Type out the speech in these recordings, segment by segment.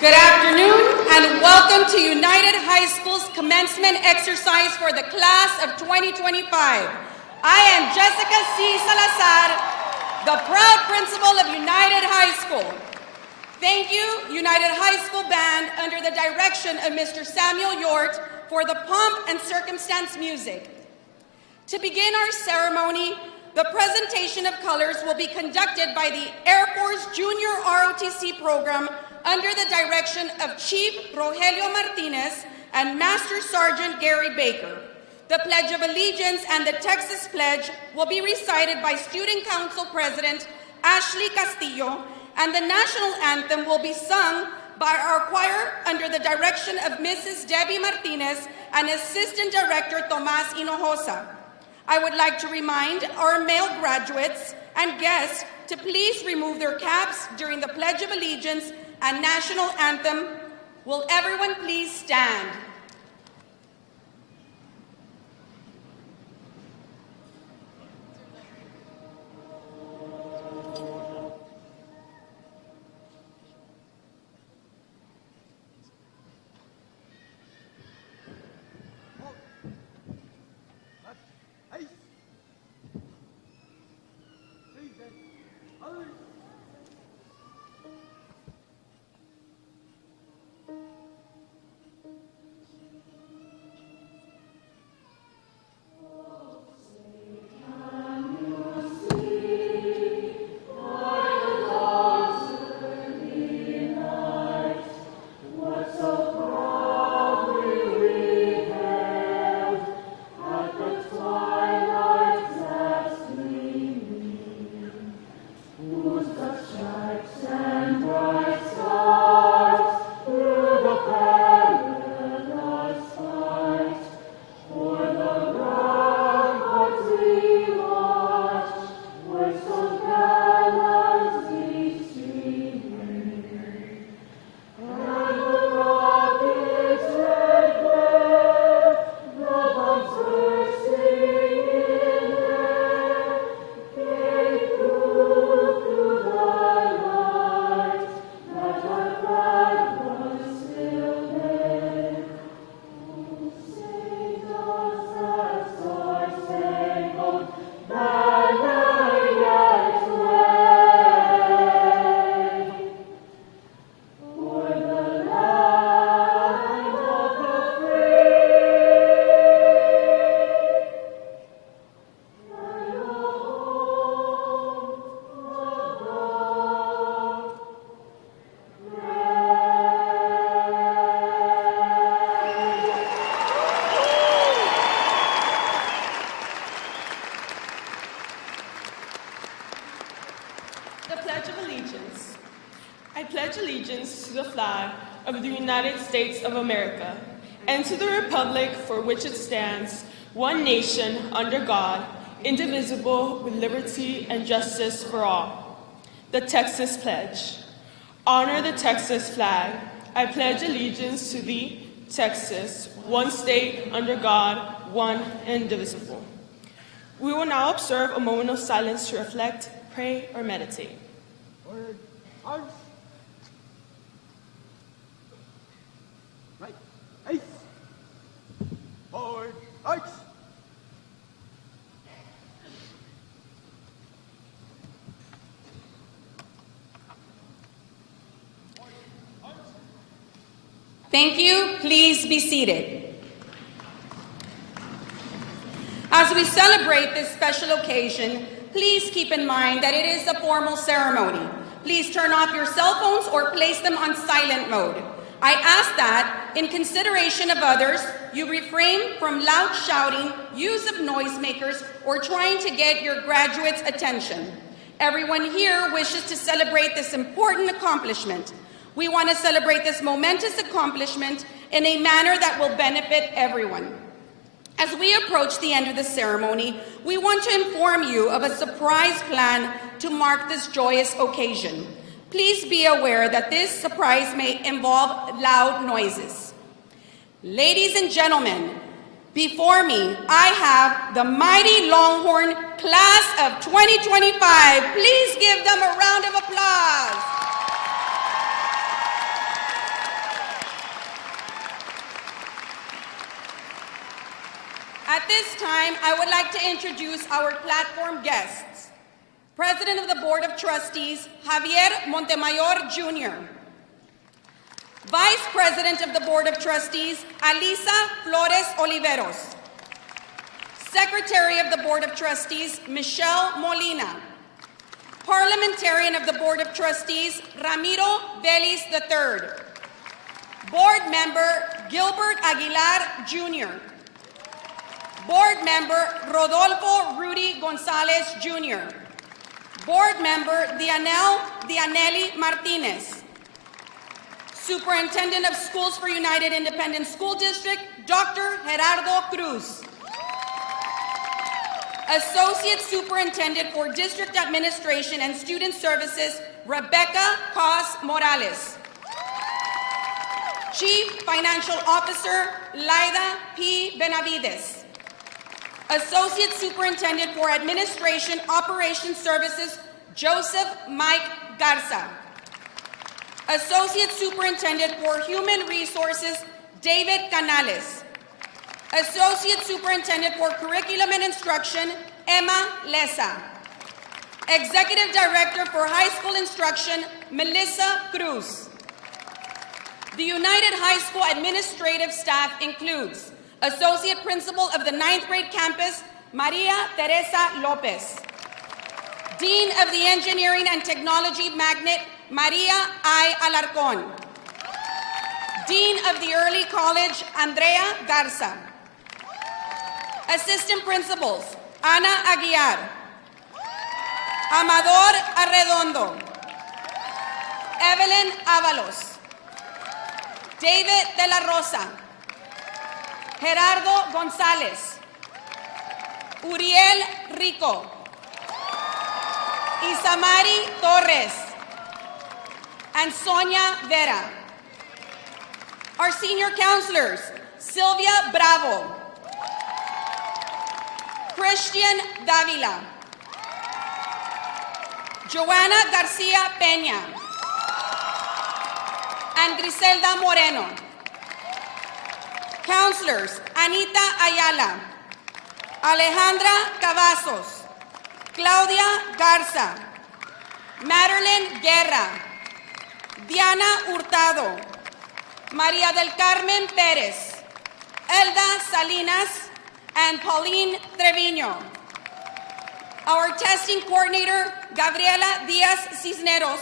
Good afternoon and welcome to United High School's commencement exercise for the class of 2025. I am Jessica C. Salazar, the proud principal of United High School. Thank you, United High School Band, under the direction of Mr. Samuel Yort, for the pomp and circumstance music. To begin our ceremony, the presentation of colors will be conducted by the Air Force Junior ROTC program under the direction of Chief Rogelio Martinez and Master Sergeant Gary Baker. The Pledge of Allegiance and the Texas Pledge will be recited by Student Council President Ashley Castillo, and the National Anthem will be sung by our choir under the direction of Mrs. Debbie Martinez and Assistant Director Tomas Hinojosa. I would like to remind our male graduates and guests to please remove their caps during the Pledge of Allegiance and National Anthem. Will everyone please stand? Pledge of Allegiance. I pledge allegiance to the flag of the United States of America and to the republic for which it stands, one nation, under God, indivisible, with liberty and justice for all. The Texas Pledge. Honor the Texas flag. I pledge allegiance to thee, Texas, one state, under God, one and indivisible. We will now observe a moment of silence to reflect, pray, or meditate. Word. Arms. Right. Ice. Forward. Arch. Thank you. Please be seated. As we celebrate this special occasion, please keep in mind that it is a formal ceremony. Please turn off your cell phones or place them on silent mode. I ask that, in consideration of others, you refrain from loud shouting, use of noisemakers, or trying to get your graduates' attention. Everyone here wishes to celebrate this important accomplishment. We want to celebrate this momentous accomplishment in a manner that will benefit everyone. As we approach the end of the ceremony, we want to inform you of a surprise plan to mark this joyous occasion. Please be aware that this surprise may involve loud noises. Ladies and gentlemen, before me, I have the mighty Longhorn Class of 2025. Please give them a round of applause. At this time, I would like to introduce our platform guests. President of the Board of Trustees, Javier Montemayor Jr. Vice President of the Board of Trustees, Alisa Flores Oliveros. Secretary of the Board of Trustees, Michelle Molina. Parliamentarian of the Board of Trustees, Ramiro Vélez III. Board Member, Gilbert Aguilar Jr. Board Member, Rodolfo Rudy Gonzalez Jr. Board Member, Dianelli Martinez. Superintendent of Schools for United Independent School District, Dr. Gerardo Cruz. Associate Superintendent for District Administration and Student Services, Rebecca Cos Morales. Chief Financial Officer, Laida P. Benavides. Associate Superintendent for Administration Operations Services, Joseph Mike Garza. Associate Superintendent for Human Resources, David Canales. Associate Superintendent for Curriculum and Instruction, Emma Leza. Executive Director for High School Instruction, Melissa Cruz. The United High School administrative staff includes Associate Principal of the 9th grade campus, Maria Teresa Lopez. Dean of the Engineering and Technology Magnet, Maria I. Alarcon. Dean of the Early College, Andrea Garza. Assistant Principals, Ana Aguiar. Amador Arredondo. Evelyn Avalos. David De La Rosa. Gerardo González, Uriel Rico, Isamari Torres, and Sonia Vera. Our senior counselors, Sylvia Bravo, Christian Davila, Joanna Garcia Peña, and Griselda Moreno. Counselors, Anita Ayala, Alejandra Cavazos, Claudia Garza, Madeline Guerra, Diana Hurtado, María del Carmen Pérez, Elda Salinas, and Pauline Treviño. Our testing coordinator, Gabriela Diaz Cisneros.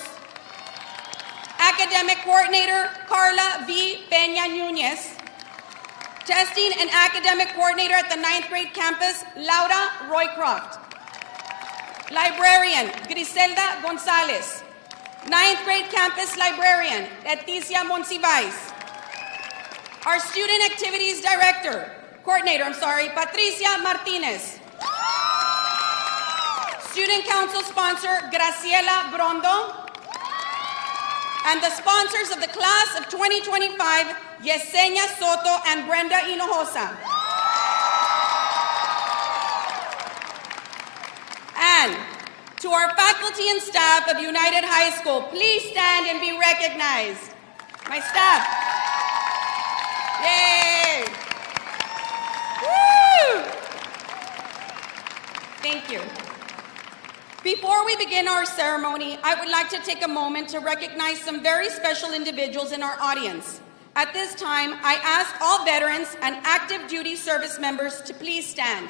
Academic coordinator, Carla V. Peña Núñez. Testing and academic coordinator at the 9th grade campus, Laura Roycroft. Librarian, Griselda Gonzalez. 9th grade campus librarian, Leticia Monsivais. Our student activities coordinator, Patricia Martinez. Student council sponsor, Graciela Brondo. And the sponsors of the class of 2025, Yesenia Soto and Brenda Hinojosa. And to our faculty and staff of United High School, please stand and be recognized. My staff. Yay! Woo! Thank you. Before we begin our ceremony, I would like to take a moment to recognize some very special individuals in our audience. At this time, I ask all veterans and active duty service members to please stand.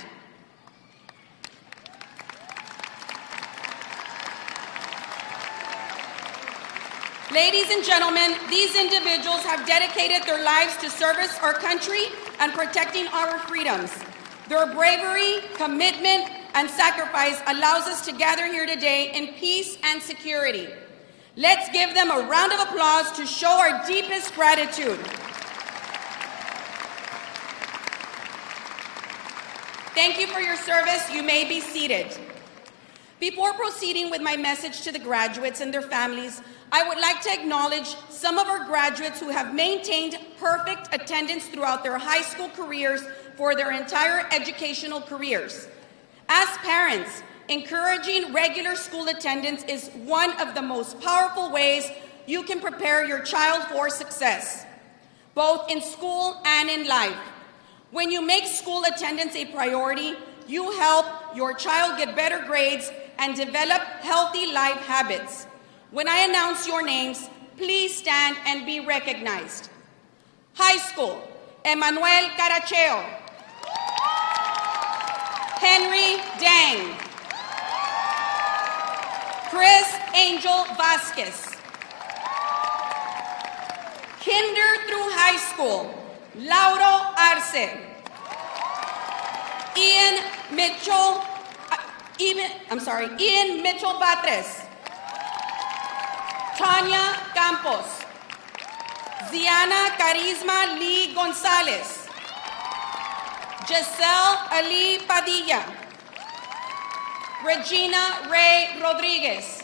Ladies and gentlemen, these individuals have dedicated their lives to service our country and protecting our freedoms. Their bravery, commitment, and sacrifice allows us to gather here today in peace and security. Let's give them a round of applause to show our deepest gratitude. Thank you for your service. You may be seated. Before proceeding with my message to the graduates and their families, I would like to acknowledge some of our graduates who have maintained perfect attendance throughout their high school careers for their entire educational careers. As parents, encouraging regular school attendance is one of the most powerful ways you can prepare your child for success, both in school and in life. When you make school attendance a priority, you help your child get better grades and develop healthy life habits. When I announce your names, please stand and be recognized. High school, Emmanuel Caracheo. Henry Dang. Chris Angel Vasquez. Kinder through high school, Lauro Arce. Ian Mitchell Batres. Tanya Campos. Ziana Carisma Lee Gonzalez. Giselle Ali Padilla. Regina Ray Rodriguez.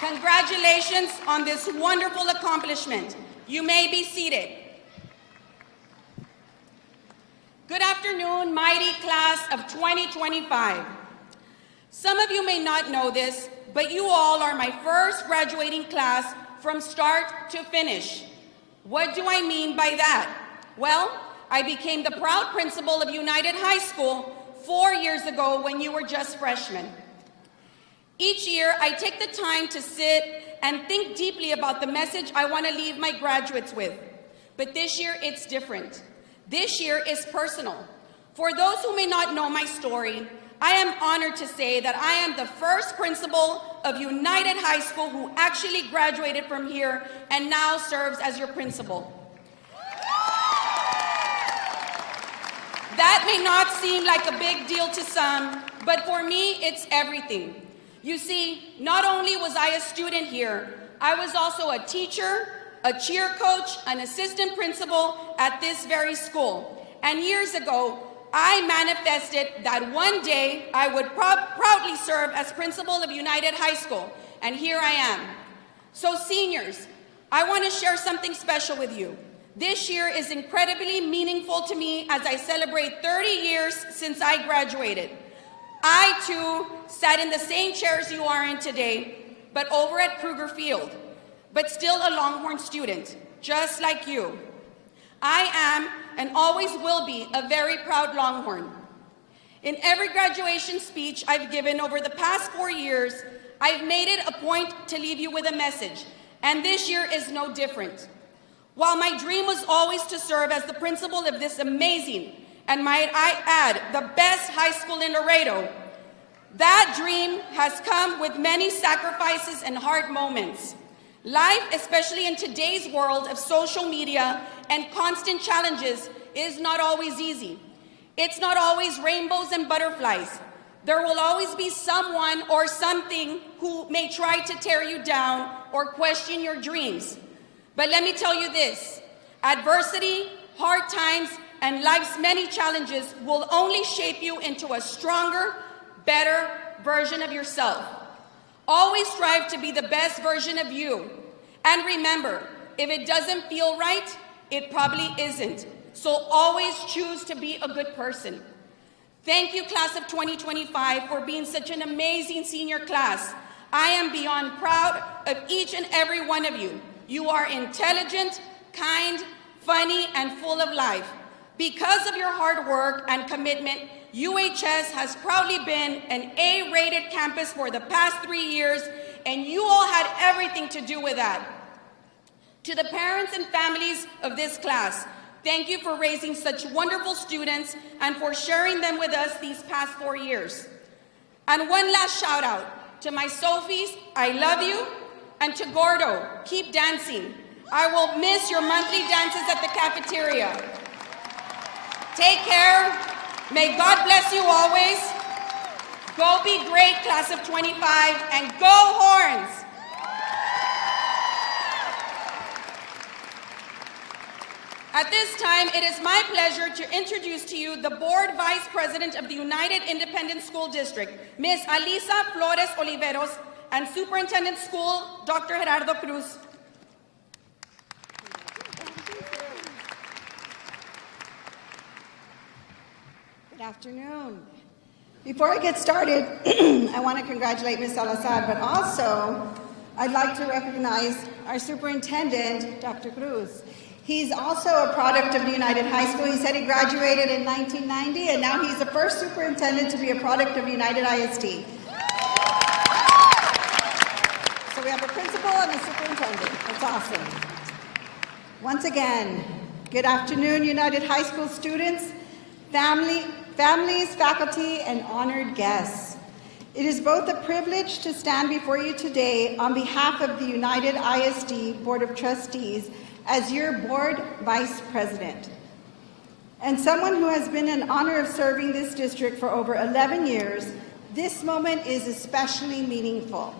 Congratulations on this wonderful accomplishment. You may be seated. Good afternoon, mighty class of 2025. Some of you may not know this, but you all are my first graduating class from start to finish. What do I mean by that? Well, I became the proud principal of United High School 4 years ago when you were just freshmen. Each year, I take the time to sit and think deeply about the message I want to leave my graduates with. But this year, it's different. This year is personal. For those who may not know my story, I am honored to say that I am the first principal of United High School who actually graduated from here and now serves as your principal. That may not seem like a big deal to some, but for me, it's everything. You see, not only was I a student here, I was also a teacher, a cheer coach, an assistant principal at this very school. And years ago, I manifested that one day I would proudly serve as principal of United High School, and here I am. So seniors, I want to share something special with you. This year is incredibly meaningful to me as I celebrate 30 years since I graduated. I too sat in the same chairs you are in today, but over at Kruger Field, but still a Longhorn student, just like you. I am and always will be a very proud Longhorn. In every graduation speech I've given over the past 4 years, I've made it a point to leave you with a message, and this year is no different. While my dream was always to serve as the principal of this amazing, and might I add, the best high school in Laredo, that dream has come with many sacrifices and hard moments. Life, especially in today's world of social media and constant challenges, is not always easy. It's not always rainbows and butterflies. There will always be someone or something who may try to tear you down or question your dreams. But let me tell you this, adversity, hard times, and life's many challenges will only shape you into a stronger, better version of yourself. Always strive to be the best version of you. And remember, if it doesn't feel right, it probably isn't. So always choose to be a good person. Thank you, class of 2025, for being such an amazing senior class. I am beyond proud of each and every one of you. You are intelligent, kind, funny, and full of life. Because of your hard work and commitment, UHS has proudly been an A-rated campus for the past 3 years, and you all had everything to do with that. To the parents and families of this class, thank you for raising such wonderful students and for sharing them with us these past 4 years. And one last shout out to my Sophies, I love you, and to Gordo, keep dancing. I will miss your monthly dances at the cafeteria. Take care. May God bless you always. Go be great, class of 25, and go Horns! At this time, it is my pleasure to introduce to you the Board Vice President of the United Independent School District, Ms. Alisa Flores Oliveros, and Superintendent School, Dr. Gerardo Cruz. Good afternoon. Before I get started, I want to congratulate Ms. Salazar, but also I'd like to recognize our superintendent, Dr. Cruz. He's also a product of the United High School. He said he graduated in 1990, and now he's the first superintendent to be a product of United ISD. So we have a principal and a superintendent. That's awesome. Once again, good afternoon, United High School students, families, faculty, and honored guests. It is both a privilege to stand before you today on behalf of the United ISD Board of Trustees as your board vice president, and someone who has been in honor of serving this district for over 11 years. This moment is especially meaningful.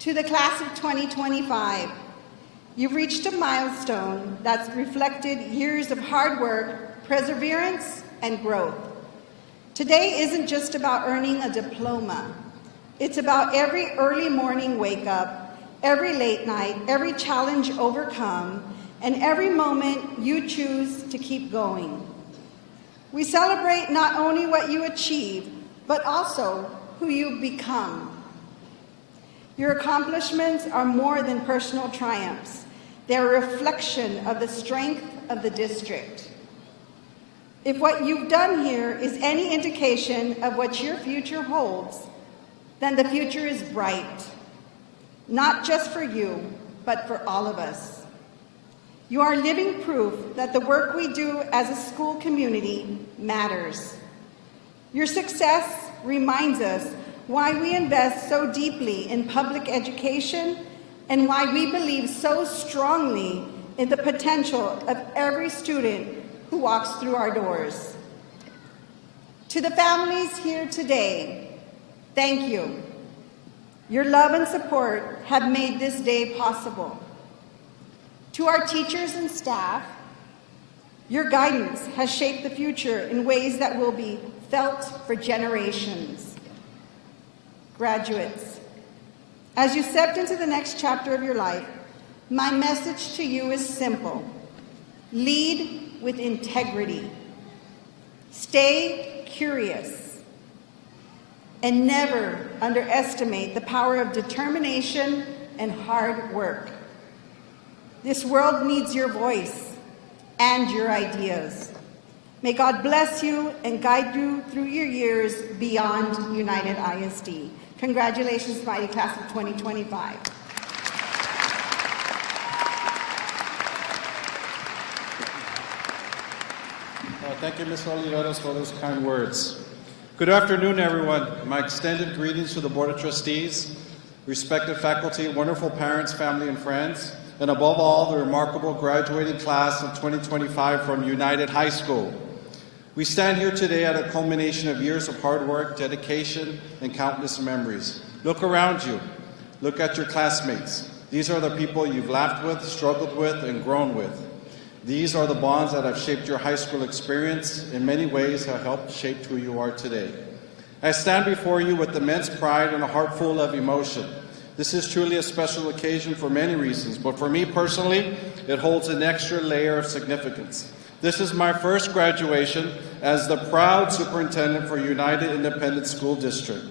To the class of 2025, you've reached a milestone that's reflected years of hard work, perseverance, and growth. Today isn't just about earning a diploma. It's about every early morning wake up, every late night, every challenge overcome, and every moment you choose to keep going. We celebrate not only what you achieve, but also who you've become. Your accomplishments are more than personal triumphs. They're a reflection of the strength of the district. If what you've done here is any indication of what your future holds, then the future is bright. Not just for you, but for all of us. You are living proof that the work we do as a school community matters. Your success reminds us why we invest so deeply in public education and why we believe so strongly in the potential of every student who walks through our doors. To the families here today, thank you. Your love and support have made this day possible. To our teachers and staff, your guidance has shaped the future in ways that will be felt for generations. Graduates, as you step into the next chapter of your life, my message to you is simple. Lead with integrity. Stay curious. And never underestimate the power of determination and hard work. This world needs your voice and your ideas. May God bless you and guide you through your years beyond United ISD. Congratulations, mighty class of 2025. Thank you, Ms. Oliveros, for those kind words. Good afternoon, everyone. My extended greetings to the Board of Trustees, respected faculty, wonderful parents, family, and friends, and above all, the remarkable graduating class of 2025 from United High School. We stand here today at a culmination of years of hard work, dedication, and countless memories. Look around you. Look at your classmates. These are the people you've laughed with, struggled with, and grown with. These are the bonds that have shaped your high school experience, in many ways have helped shape who you are today. I stand before you with immense pride and a heart full of emotion. This is truly a special occasion for many reasons, but for me personally, it holds an extra layer of significance. This is my first graduation as the proud superintendent for United Independent School District.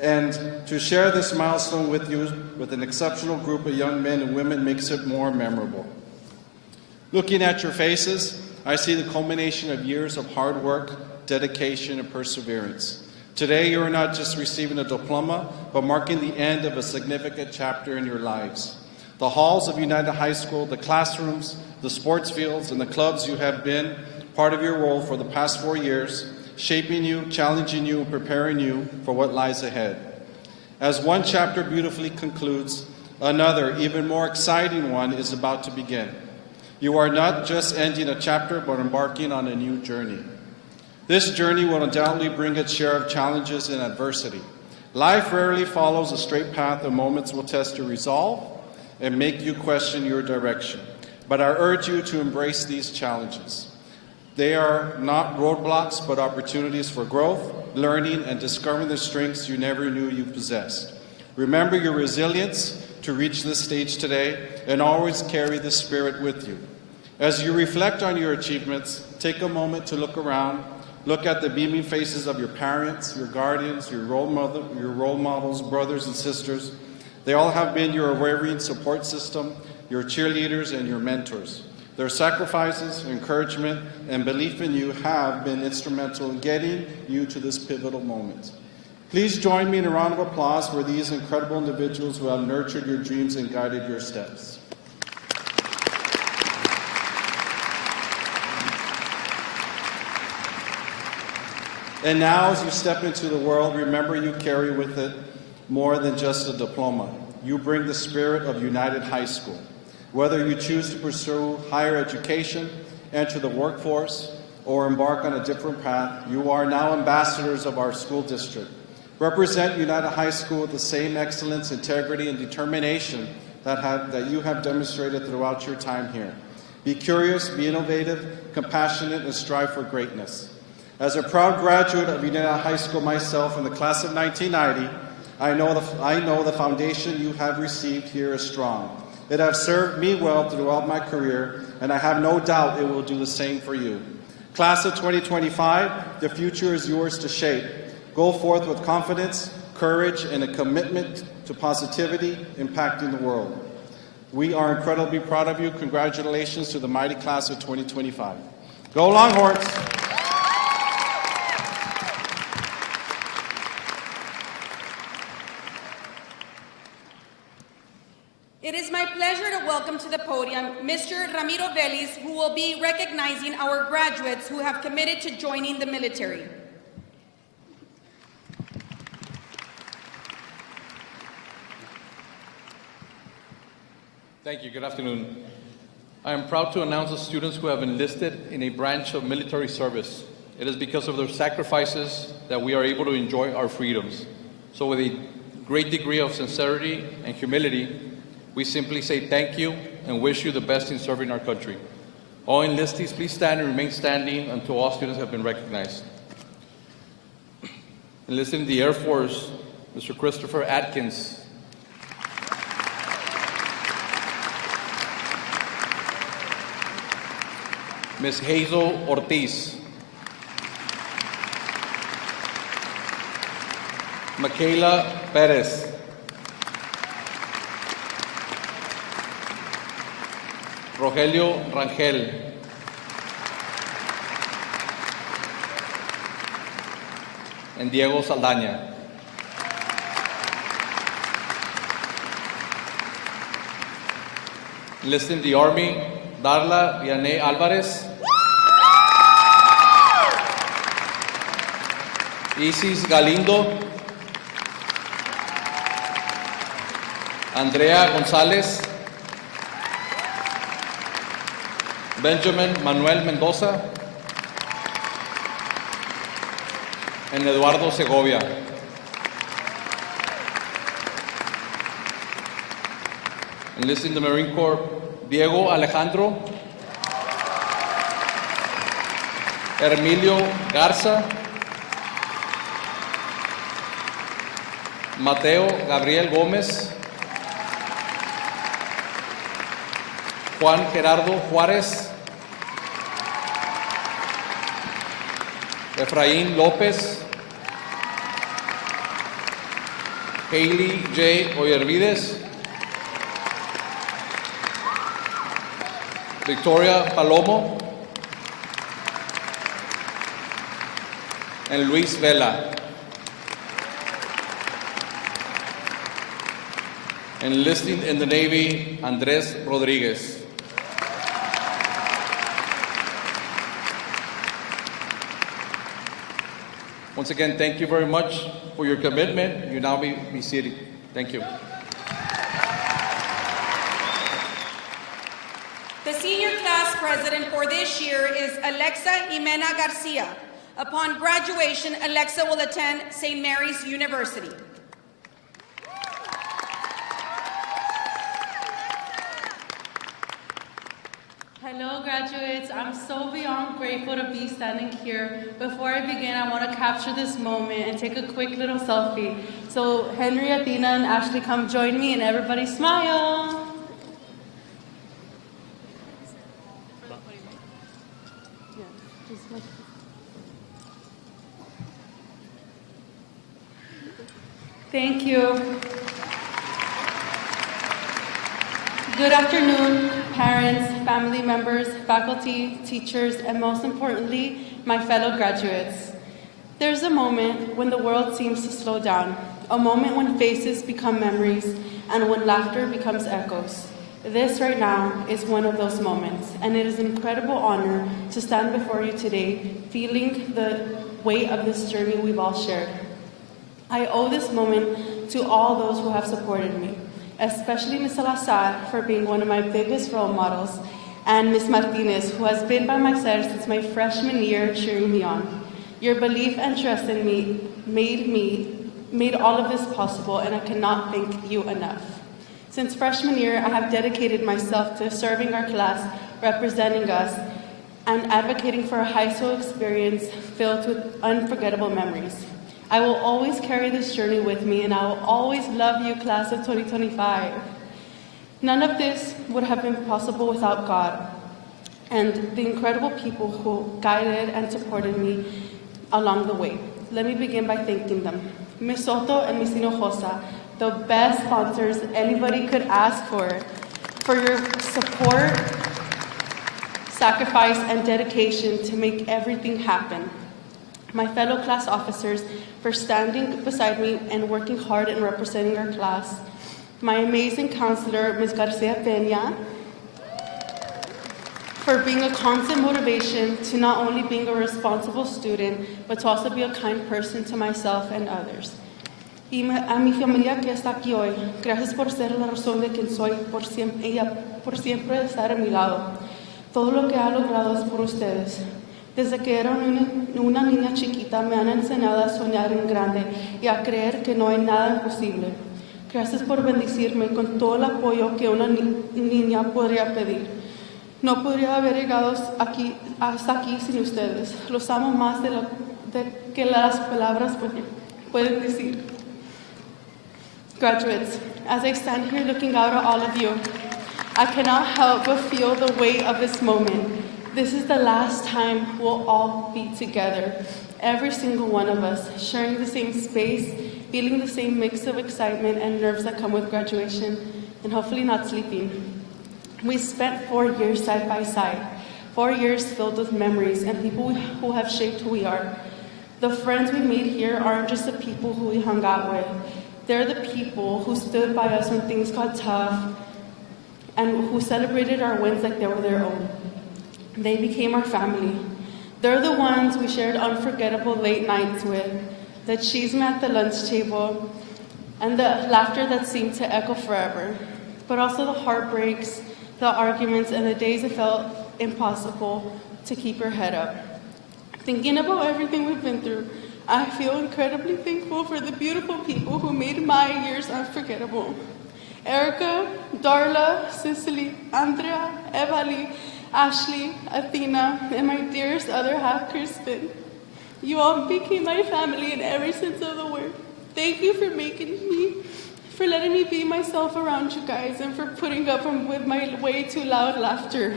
And to share this milestone with you with an exceptional group of young men and women makes it more memorable. Looking at your faces, I see the culmination of years of hard work, dedication, and perseverance. Today, you are not just receiving a diploma, but marking the end of a significant chapter in your lives. The halls of United High School, the classrooms, the sports fields, and the clubs you have been part of your role for the past 4 years, shaping you, challenging you, and preparing you for what lies ahead. As one chapter beautifully concludes, another, even more exciting one is about to begin. You are not just ending a chapter, but embarking on a new journey. This journey will undoubtedly bring its share of challenges and adversity. Life rarely follows a straight path, and moments will test your resolve and make you question your direction. But I urge you to embrace these challenges. They are not roadblocks, but opportunities for growth, learning, and discovering the strengths you never knew you possessed. Remember your resilience to reach this stage today, and always carry this spirit with you. As you reflect on your achievements, take a moment to look around. Look at the beaming faces of your parents, your guardians, your role models, brothers and sisters. They all have been your unwavering support system, your cheerleaders, and your mentors. Their sacrifices, encouragement, and belief in you have been instrumental in getting you to this pivotal moment. Please join me in a round of applause for these incredible individuals who have nurtured your dreams and guided your steps. And now, as you step into the world, remember you carry with it more than just a diploma. You bring the spirit of United High School. Whether you choose to pursue higher education, enter the workforce, or embark on a different path, you are now ambassadors of our school district. Represent United High School with the same excellence, integrity, and determination that you have demonstrated throughout your time here. Be curious, be innovative, compassionate, and strive for greatness. As a proud graduate of United High School myself in the class of 1990, I know the foundation you have received here is strong. It has served me well throughout my career, and I have no doubt it will do the same for you. Class of 2025, the future is yours to shape. Go forth with confidence, courage, and a commitment to positivity, impacting the world. We are incredibly proud of you. Congratulations to the mighty class of 2025. Go Longhorns! It is my pleasure to welcome to the podium Mr. Ramiro Vélez, who will be recognizing our graduates who have committed to joining the military. Thank you. Good afternoon. I am proud to announce the students who have enlisted in a branch of military service. It is because of their sacrifices that we are able to enjoy our freedoms. So with a great degree of sincerity and humility, we simply say thank you and wish you the best in serving our country. All enlistees, please stand and remain standing until all students have been recognized. Enlisted in the Air Force, Mr. Christopher Atkins. Ms. Hazel Ortiz. Michaela Perez. Rogelio Rangel. And Diego Saldaña. Enlisted in the Army, Darla Vianney Alvarez. Isis Galindo. Andrea González. Benjamin Manuel Mendoza. and Eduardo Segovia. Enlisting the Marine Corps, Diego Alejandro, Hermilio Garza, Mateo Gabriel Gómez, Juan Gerardo Juárez, Efraín López, Hailey J. Oyervides, Victoria Palomo, and Luis Vela. Enlisting in the Navy, Andres Rodriguez. Once again, thank you very much for your commitment. You now be seated. Thank you. The senior class president for this year is Alexa Jimena Garcia. Upon graduation, Alexa will attend St. Mary's University. Hello, graduates. I'm so beyond grateful to be standing here. Before I begin, I want to capture this moment and take a quick little selfie. So Henry, Athena, and Ashley, come join me, and everybody smile. Thank you. Good afternoon, parents, family members, faculty, teachers, and most importantly, my fellow graduates. There's a moment when the world seems to slow down, a moment when faces become memories, and when laughter becomes echoes. This right now is one of those moments, and it is an incredible honor to stand before you today, feeling the weight of this journey we've all shared. I owe this moment to all those who have supported me, especially Ms. Salazar for being one of my biggest role models, and Ms. Martinez, who has been by my side since my freshman year cheering me on. Your belief and trust in me made all of this possible, and I cannot thank you enough. Since freshman year, I have dedicated myself to serving our class, representing us, and advocating for a high school experience filled with unforgettable memories. I will always carry this journey with me, and I will always love you, class of 2025. None of this would have been possible without God and the incredible people who guided and supported me along the way. Let me begin by thanking them. Ms. Soto and Ms. Hinojosa, the best sponsors anybody could ask for your support, sacrifice, and dedication to make everything happen. My fellow class officers for standing beside me and working hard in representing our class. My amazing counselor, Ms. Garcia Peña, for being a constant motivation to not only being a responsible student, but to also be a kind person to myself and others. Y a mi familia que está aquí hoy, gracias por ser la razón de quien soy, por siempre estar a mi lado. Todo lo que ha logrado es por ustedes. Desde que era una niña chiquita me han enseñado a soñar en grande y a creer que no hay nada imposible. Gracias por bendecirme con todo el apoyo que una niña podría pedir. No podría haber llegado hasta aquí sin ustedes. Los amo más de que las palabras pueden decir. Graduates, as I stand here looking out at all of you, I cannot help but feel the weight of this moment. This is the last time we'll all be together, every single one of us, sharing the same space, feeling the same mix of excitement and nerves that come with graduation, and hopefully not sleeping. We spent 4 years side by side, 4 years filled with memories and people who have shaped who we are. The friends we made here aren't just the people who we hung out with. They're the people who stood by us when things got tough and who celebrated our wins like they were their own. They became our family. They're the ones we shared unforgettable late nights with, the chisme at the lunch table, and the laughter that seemed to echo forever, but also the heartbreaks, the arguments, and the days it felt impossible to keep your head up. Thinking about everything we've been through, I feel incredibly thankful for the beautiful people who made my years unforgettable. Erica, Darla, Cicely, Andrea, Evali, Ashley, Athena, and my dearest other half, Kristen. You all became my family in every sense of the word. Thank you for letting me be myself around you guys, and for putting up with my way too loud laughter.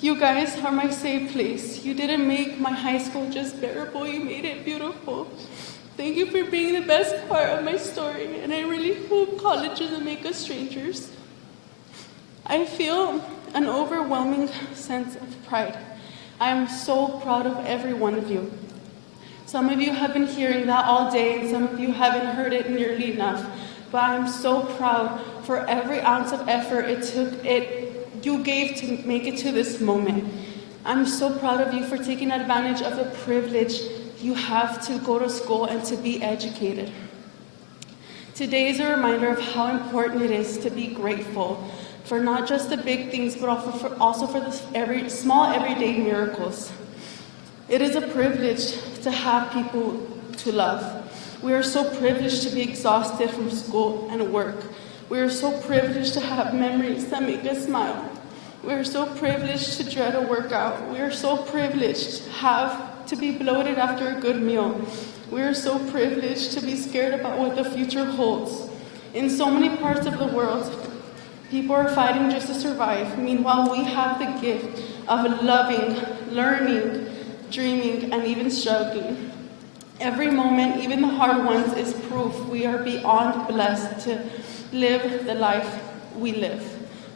You guys are my safe place. You didn't make my high school just bearable, you made it beautiful. Thank you for being the best part of my story, and I really hope college doesn't make us strangers. I feel an overwhelming sense of pride. I am so proud of every one of you. Some of you have been hearing that all day, and some of you haven't heard it nearly enough. But I'm so proud for every ounce of effort you gave to make it to this moment. I'm so proud of you for taking advantage of the privilege you have to go to school and to be educated. Today is a reminder of how important it is to be grateful for not just the big things, but also for the small everyday miracles. It is a privilege to have people to love. We are so privileged to be exhausted from school and work. We are so privileged to have memories that make us smile. We are so privileged to dread a workout. We are so privileged to be bloated after a good meal. We are so privileged to be scared about what the future holds. In so many parts of the world, people are fighting just to survive. Meanwhile, we have the gift of loving, learning, dreaming, and even struggling. Every moment, even the hard ones, is proof we are beyond blessed to live the life we live.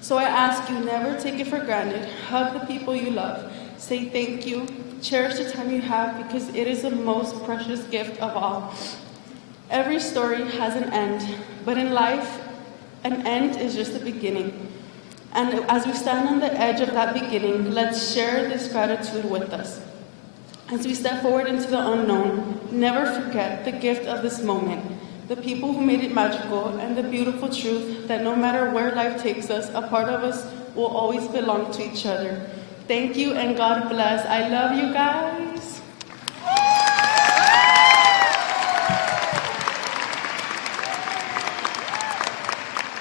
So I ask you, never take it for granted. Hug the people you love. Say thank you. Cherish the time you have, because it is the most precious gift of all. Every story has an end, but in life, an end is just the beginning. And as we stand on the edge of that beginning, let's share this gratitude with us. As we step forward into the unknown, never forget the gift of this moment, the people who made it magical, and the beautiful truth that no matter where life takes us, a part of us will always belong to each other. Thank you, and God bless. I love you guys.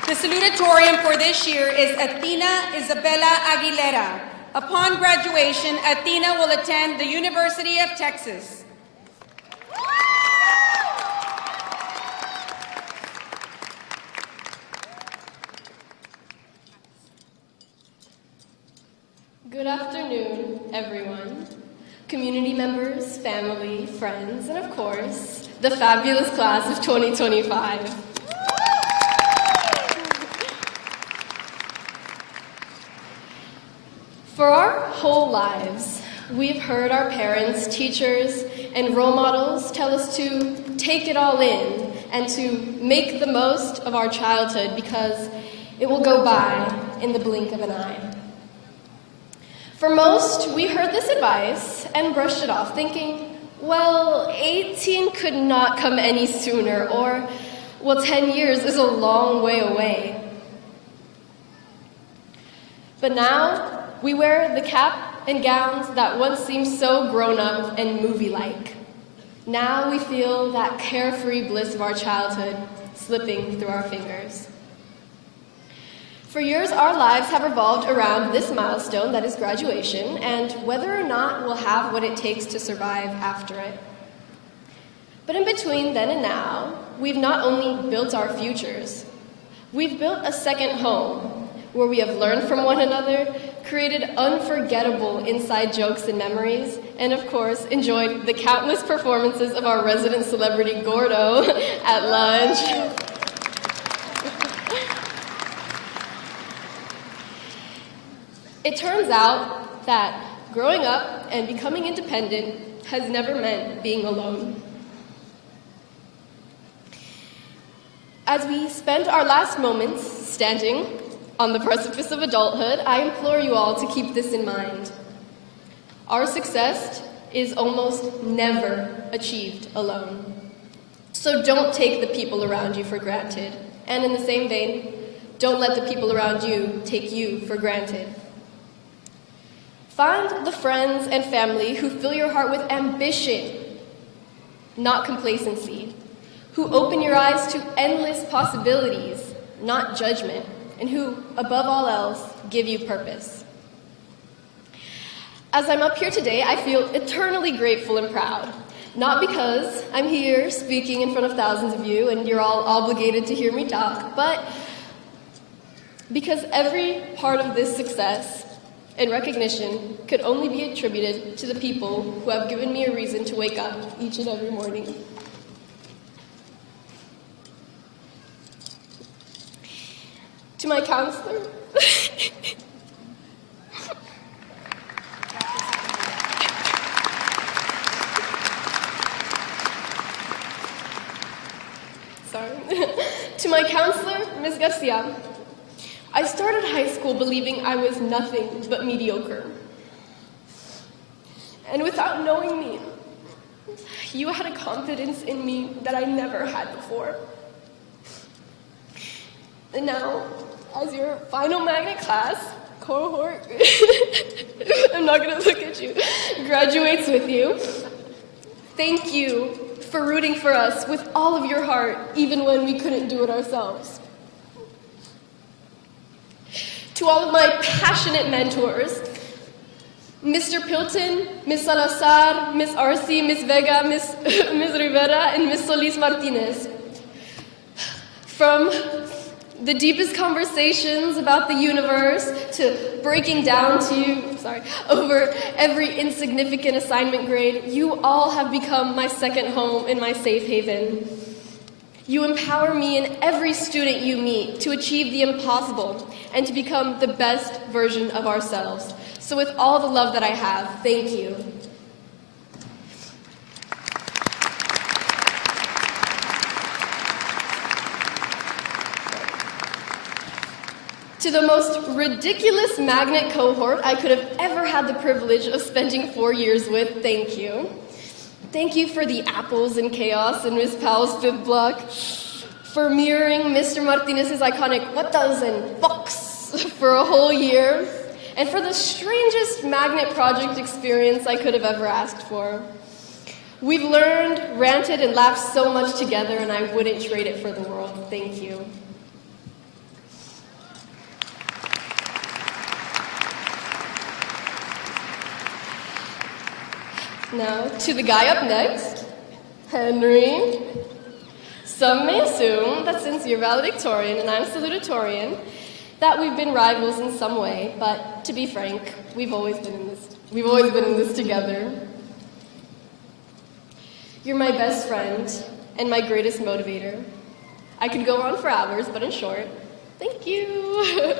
The salutatorian for this year is Athena Isabella Aguilera. Upon graduation, Athena will attend the University of Texas. Good afternoon, everyone. Community members, family, friends, and of course, the fabulous class of 2025. For our whole lives, we've heard our parents, teachers, and role models tell us to take it all in and to make the most of our childhood because it will go by in the blink of an eye. For most, we heard this advice and brushed it off, thinking, well, 18 could not come any sooner, or, well, 10 years is a long way away. But now, we wear the cap and gowns that once seemed so grown-up and movie-like. Now we feel that carefree bliss of our childhood slipping through our fingers. For years, our lives have revolved around this milestone that is graduation, and whether or not we'll have what it takes to survive after it. But in between then and now, we've not only built our futures, we've built a second home where we have learned from one another, created unforgettable inside jokes and memories, and of course, enjoyed the countless performances of our resident celebrity Gordo at lunch. It turns out that growing up and becoming independent has never meant being alone. As we spend our last moments standing on the precipice of adulthood, I implore you all to keep this in mind. Our success is almost never achieved alone. So don't take the people around you for granted. And in the same vein, don't let the people around you take you for granted. Find the friends and family who fill your heart with ambition, not complacency, who open your eyes to endless possibilities, not judgment, and who, above all else, give you purpose. As I'm up here today, I feel eternally grateful and proud. Not because I'm here speaking in front of thousands of you and you're all obligated to hear me talk, but because every part of this success and recognition could only be attributed to the people who have given me a reason to wake up each and every morning. To my counselor, to my counselor, Ms. Garcia, I started high school believing I was nothing but mediocre. And without knowing me, you had a confidence in me that I never had before. And now, as your final magnet class, cohort, I'm not gonna look at you, graduates with you, thank you for rooting for us with all of your heart, even when we couldn't do it ourselves. To all of my passionate mentors, Mr. Pilton, Ms. Salazar, Ms. Arce, Ms. Vega, Ms. Rivera, and Ms. Solis Martinez. From the deepest conversations about the universe to breaking down to you, over every insignificant assignment grade, you all have become my second home and my safe haven. You empower me and every student you meet to achieve the impossible and to become the best version of ourselves. So with all the love that I have, thank you. To the most ridiculous magnet cohort I could have ever had the privilege of spending 4 years with, thank you. Thank you for the apples and chaos in Ms. Powell's fifth block, for mirroring Mr. Martinez's iconic "what does" and "box" for a whole year, and for the strangest magnet project experience I could have ever asked for. We've learned, ranted, and laughed so much together, and I wouldn't trade it for the world. Thank you. Now, to the guy up next, Henry. Some may assume that since you're valedictorian and I'm salutatorian, that we've been rivals in some way, but to be frank, we've always been in this together. You're my best friend and my greatest motivator. I could go on for hours, but in short, thank you.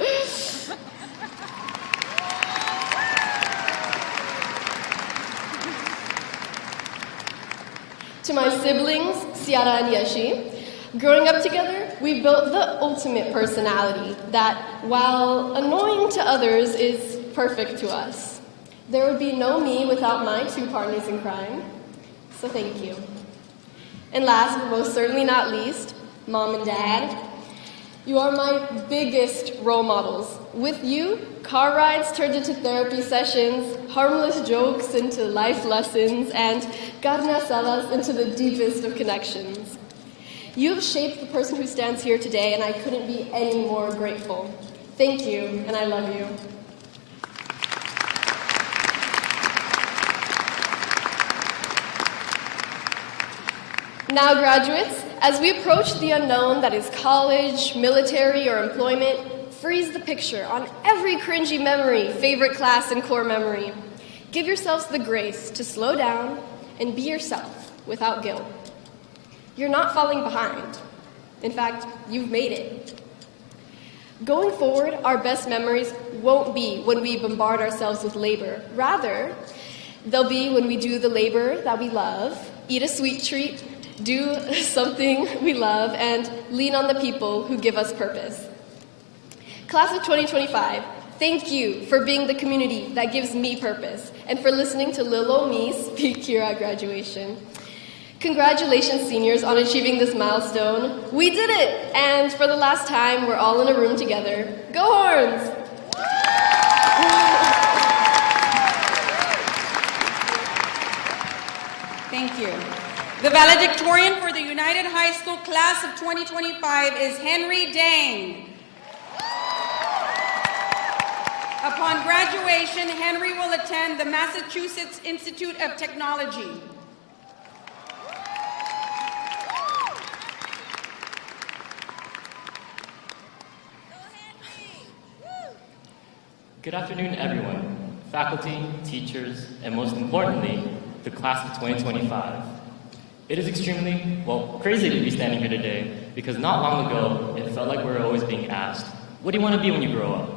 To my siblings, Ciara and Yeshi, growing up together, we built the ultimate personality that, while annoying to others, is perfect to us. There would be no me without my two partners in crime, so thank you. And last, but most certainly not least, Mom and Dad. You are my biggest role models. With you, car rides turned into therapy sessions, harmless jokes into life lessons, and carne asadas into the deepest of connections. You have shaped the person who stands here today, and I couldn't be any more grateful. Thank you, and I love you. Now, graduates, as we approach the unknown that is college, military, or employment, freeze the picture on every cringy memory, favorite class, and core memory. Give yourselves the grace to slow down and be yourself without guilt. You're not falling behind. In fact, you've made it. Going forward, our best memories won't be when we bombard ourselves with labor. Rather, they'll be when we do the labor that we love, eat a sweet treat, do something we love, and lean on the people who give us purpose. Class of 2025, thank you for being the community that gives me purpose and for listening to Lil Ol' Me speak here at graduation. Congratulations, seniors, on achieving this milestone. We did it! And for the last time, we're all in a room together. Go Horns! Thank you. The valedictorian for the United High School class of 2025 is Henry Dang. Upon graduation, Henry will attend the Massachusetts Institute of Technology. Good afternoon, everyone, faculty, teachers, and most importantly, the class of 2025. It is extremely, crazy to be standing here today because not long ago, it felt like we were always being asked, what do you want to be when you grow up?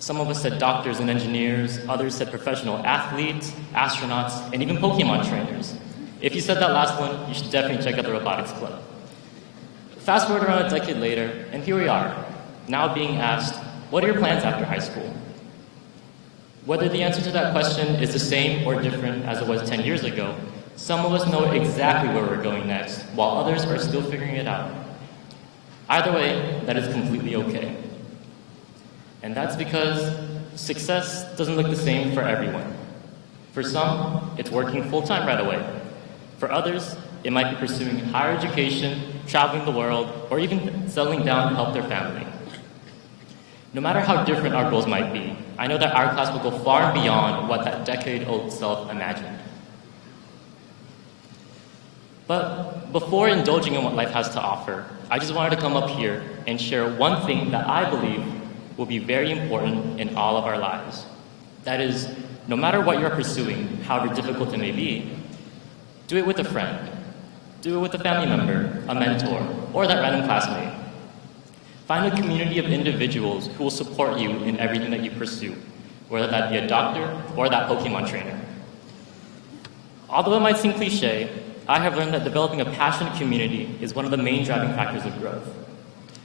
Some of us said doctors and engineers, others said professional athletes, astronauts, and even Pokemon trainers. If you said that last one, you should definitely check out the robotics club. Fast forward around a decade later, and here we are, now being asked, what are your plans after high school? Whether the answer to that question is the same or different as it was 10 years ago, some of us know exactly where we're going next, while others are still figuring it out. Either way, that is completely okay. And that's because success doesn't look the same for everyone. For some, it's working full-time right away. For others, it might be pursuing higher education, traveling the world, or even settling down to help their family. No matter how different our goals might be, I know that our class will go far and beyond what that decade-old self imagined. But before indulging in what life has to offer, I just wanted to come up here and share one thing that I believe will be very important in all of our lives. That is, no matter what you're pursuing, however difficult it may be, do it with a friend. Do it with a family member, a mentor, or that random classmate. Find a community of individuals who will support you in everything that you pursue, whether that be a doctor or that Pokemon trainer. Although it might seem cliche, I have learned that developing a passionate community is one of the main driving factors of growth.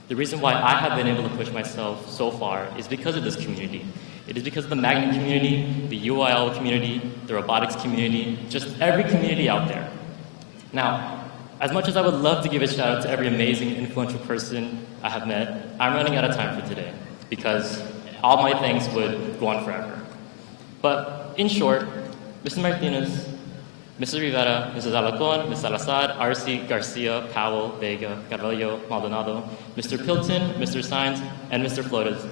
The reason why I have been able to push myself so far is because of this community. It is because of the magnet community, the UIL community, the robotics community, just every community out there. Now, as much as I would love to give a shout out to every amazing, influential person I have met, I'm running out of time for today because all my thanks would go on forever. But in short, Mr. Martinez, Mrs. Rivera, Mrs. Alacon, Ms. Salazar, Arce, Garcia, Powell, Vega, Carvalho, Maldonado, Mr. Pilton, Mr. Sainz, and Mr. Flores,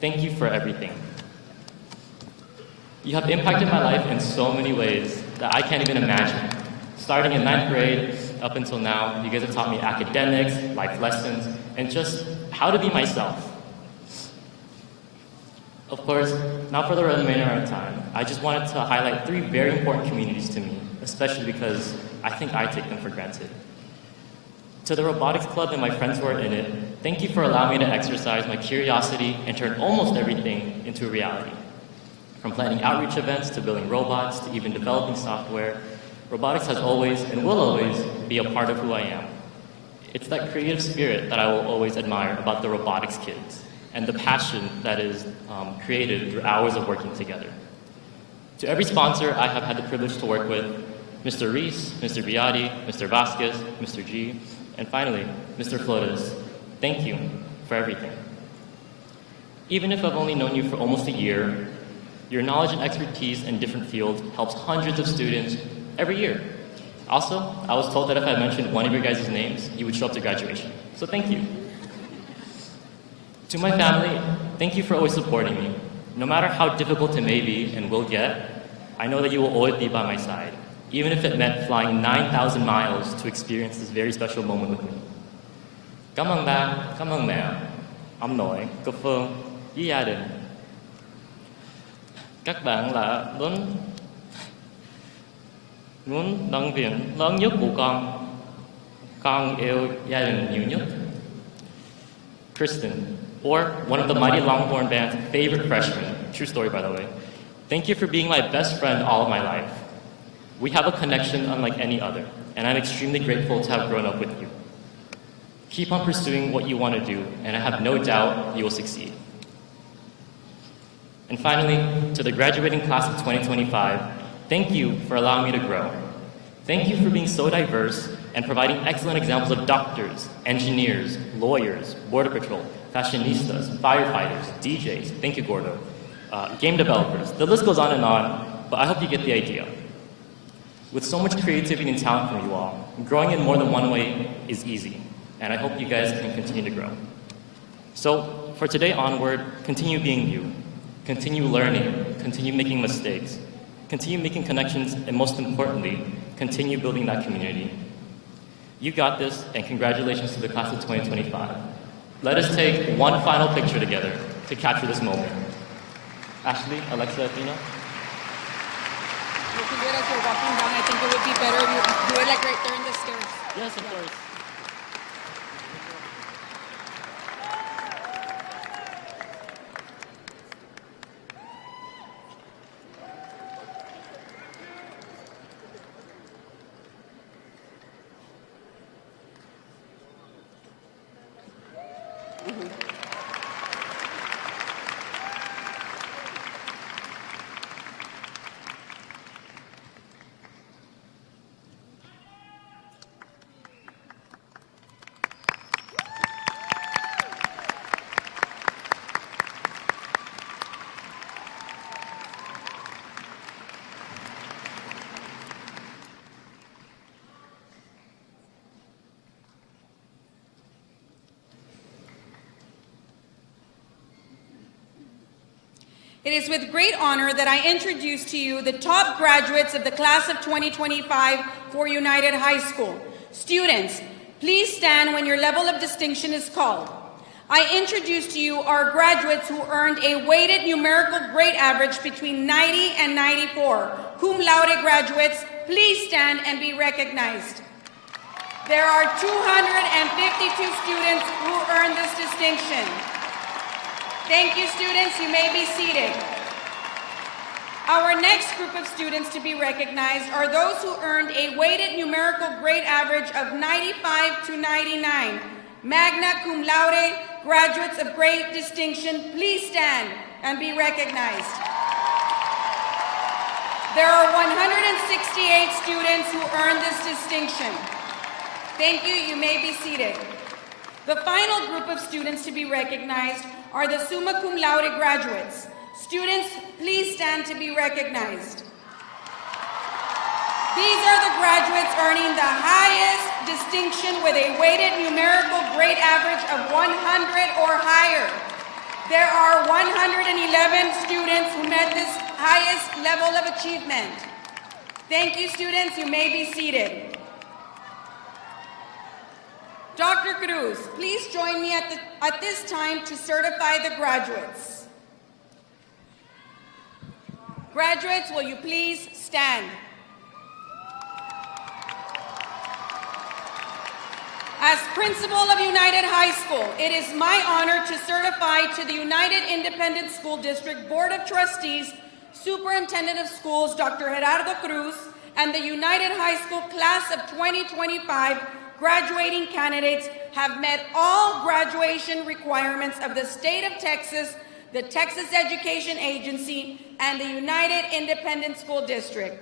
thank you for everything. You have impacted my life in so many ways that I can't even imagine. Starting in 9th grade up until now, you guys have taught me academics, life lessons, and just how to be myself. Of course, now for the remainder of our time, I just wanted to highlight 3 very important communities to me, especially because I think I take them for granted. To the robotics club and my friends who are in it, thank you for allowing me to exercise my curiosity and turn almost everything into a reality. From planning outreach events to building robots to even developing software, robotics has always and will always be a part of who I am. It's that creative spirit that I will always admire about the robotics kids and the passion that is created through hours of working together. To every sponsor I have had the privilege to work with, Mr. Reese, Mr. Biati, Mr. Vasquez, Mr. G, and finally, Mr. Flores, thank you for everything. Even if I've only known you for almost a year, your knowledge and expertise in different fields helps hundreds of students every year. Also, I was told that if I mentioned one of your guys' names, you would show up to graduation. So thank you. To my family, thank you for always supporting me. No matter how difficult it may be and will get, I know that you will always be by my side, even if it meant flying 9,000 miles to experience this very special moment with me. Cảm ơn ba, cảm ơn mẹ, ông nội, cô Phương, với gia đình. Các bạn là nguồn động viên lớn nhất của con. Con yêu gia đình nhiều nhất. Kristen, or one of the Mighty Longhorn Band's favorite freshmen. True story, by the way. Thank you for being my best friend all of my life. We have a connection unlike any other, and I'm extremely grateful to have grown up with you. Keep on pursuing what you want to do, and I have no doubt you will succeed. And finally, to the graduating class of 2025, thank you for allowing me to grow. Thank you for being so diverse and providing excellent examples of doctors, engineers, lawyers, border patrol, fashionistas, firefighters, DJs, thank you, Gordo, game developers. The list goes on, but I hope you get the idea. With so much creativity and talent from you all, growing in more than one way is easy, and I hope you guys can continue to grow. So, for today onward, continue being you. Continue learning, continue making mistakes, continue making connections, and most importantly, continue building that community. You got this, and congratulations to the class of 2025. Let us take one final picture together to capture this moment. Ashley, Alexa, Athena. You can do it as you're walking down. I think it would be better if you do it like right there in the stairs. Yes, of course. It is with great honor that I introduce to you the top graduates of the class of 2025 for United High School. Students, please stand when your level of distinction is called. I introduce to you our graduates who earned a weighted numerical grade average between 90 and 94. Cum laude graduates, please stand and be recognized. There are 252 students who earned this distinction. Thank you, students. You may be seated. Our next group of students to be recognized are those who earned a weighted numerical grade average of 95 to 99. Magna cum laude, graduates of great distinction, please stand and be recognized. There are 168 students who earned this distinction. Thank you. You may be seated. The final group of students to be recognized are the summa cum laude graduates. Students, please stand to be recognized. These are the graduates earning the highest distinction with a weighted numerical grade average of 100 or higher. There are 111 students who met this highest level of achievement. Thank you, students. You may be seated. Dr. Cruz, please join me at this time to certify the graduates. Graduates, will you please stand? As principal of United High School, it is my honor to certify to the United Independent School District Board of Trustees, Superintendent of Schools, Dr. Gerardo Cruz, and the United High School class of 2025 graduating candidates have met all graduation requirements of the state of Texas, the Texas Education Agency, and the United Independent School District.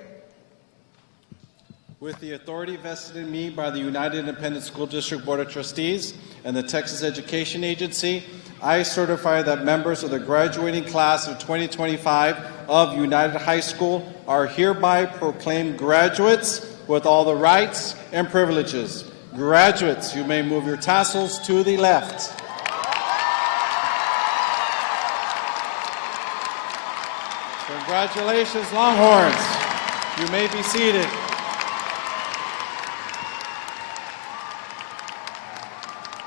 With the authority vested in me by the United Independent School District Board of Trustees and the Texas Education Agency, I certify that members of the graduating class of 2025 of United High School are hereby proclaimed graduates with all the rights and privileges. Graduates, you may move your tassels to the left. Congratulations, Longhorns. You may be seated.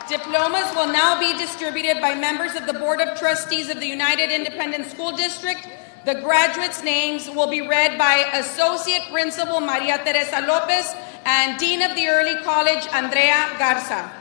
Diplomas will now be distributed by members of the Board of Trustees of the United Independent School District. The graduates' names will be read by Associate Principal Maria Teresa Lopez and Dean of the Early College, Andrea Garza.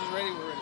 she's ready, we're ready.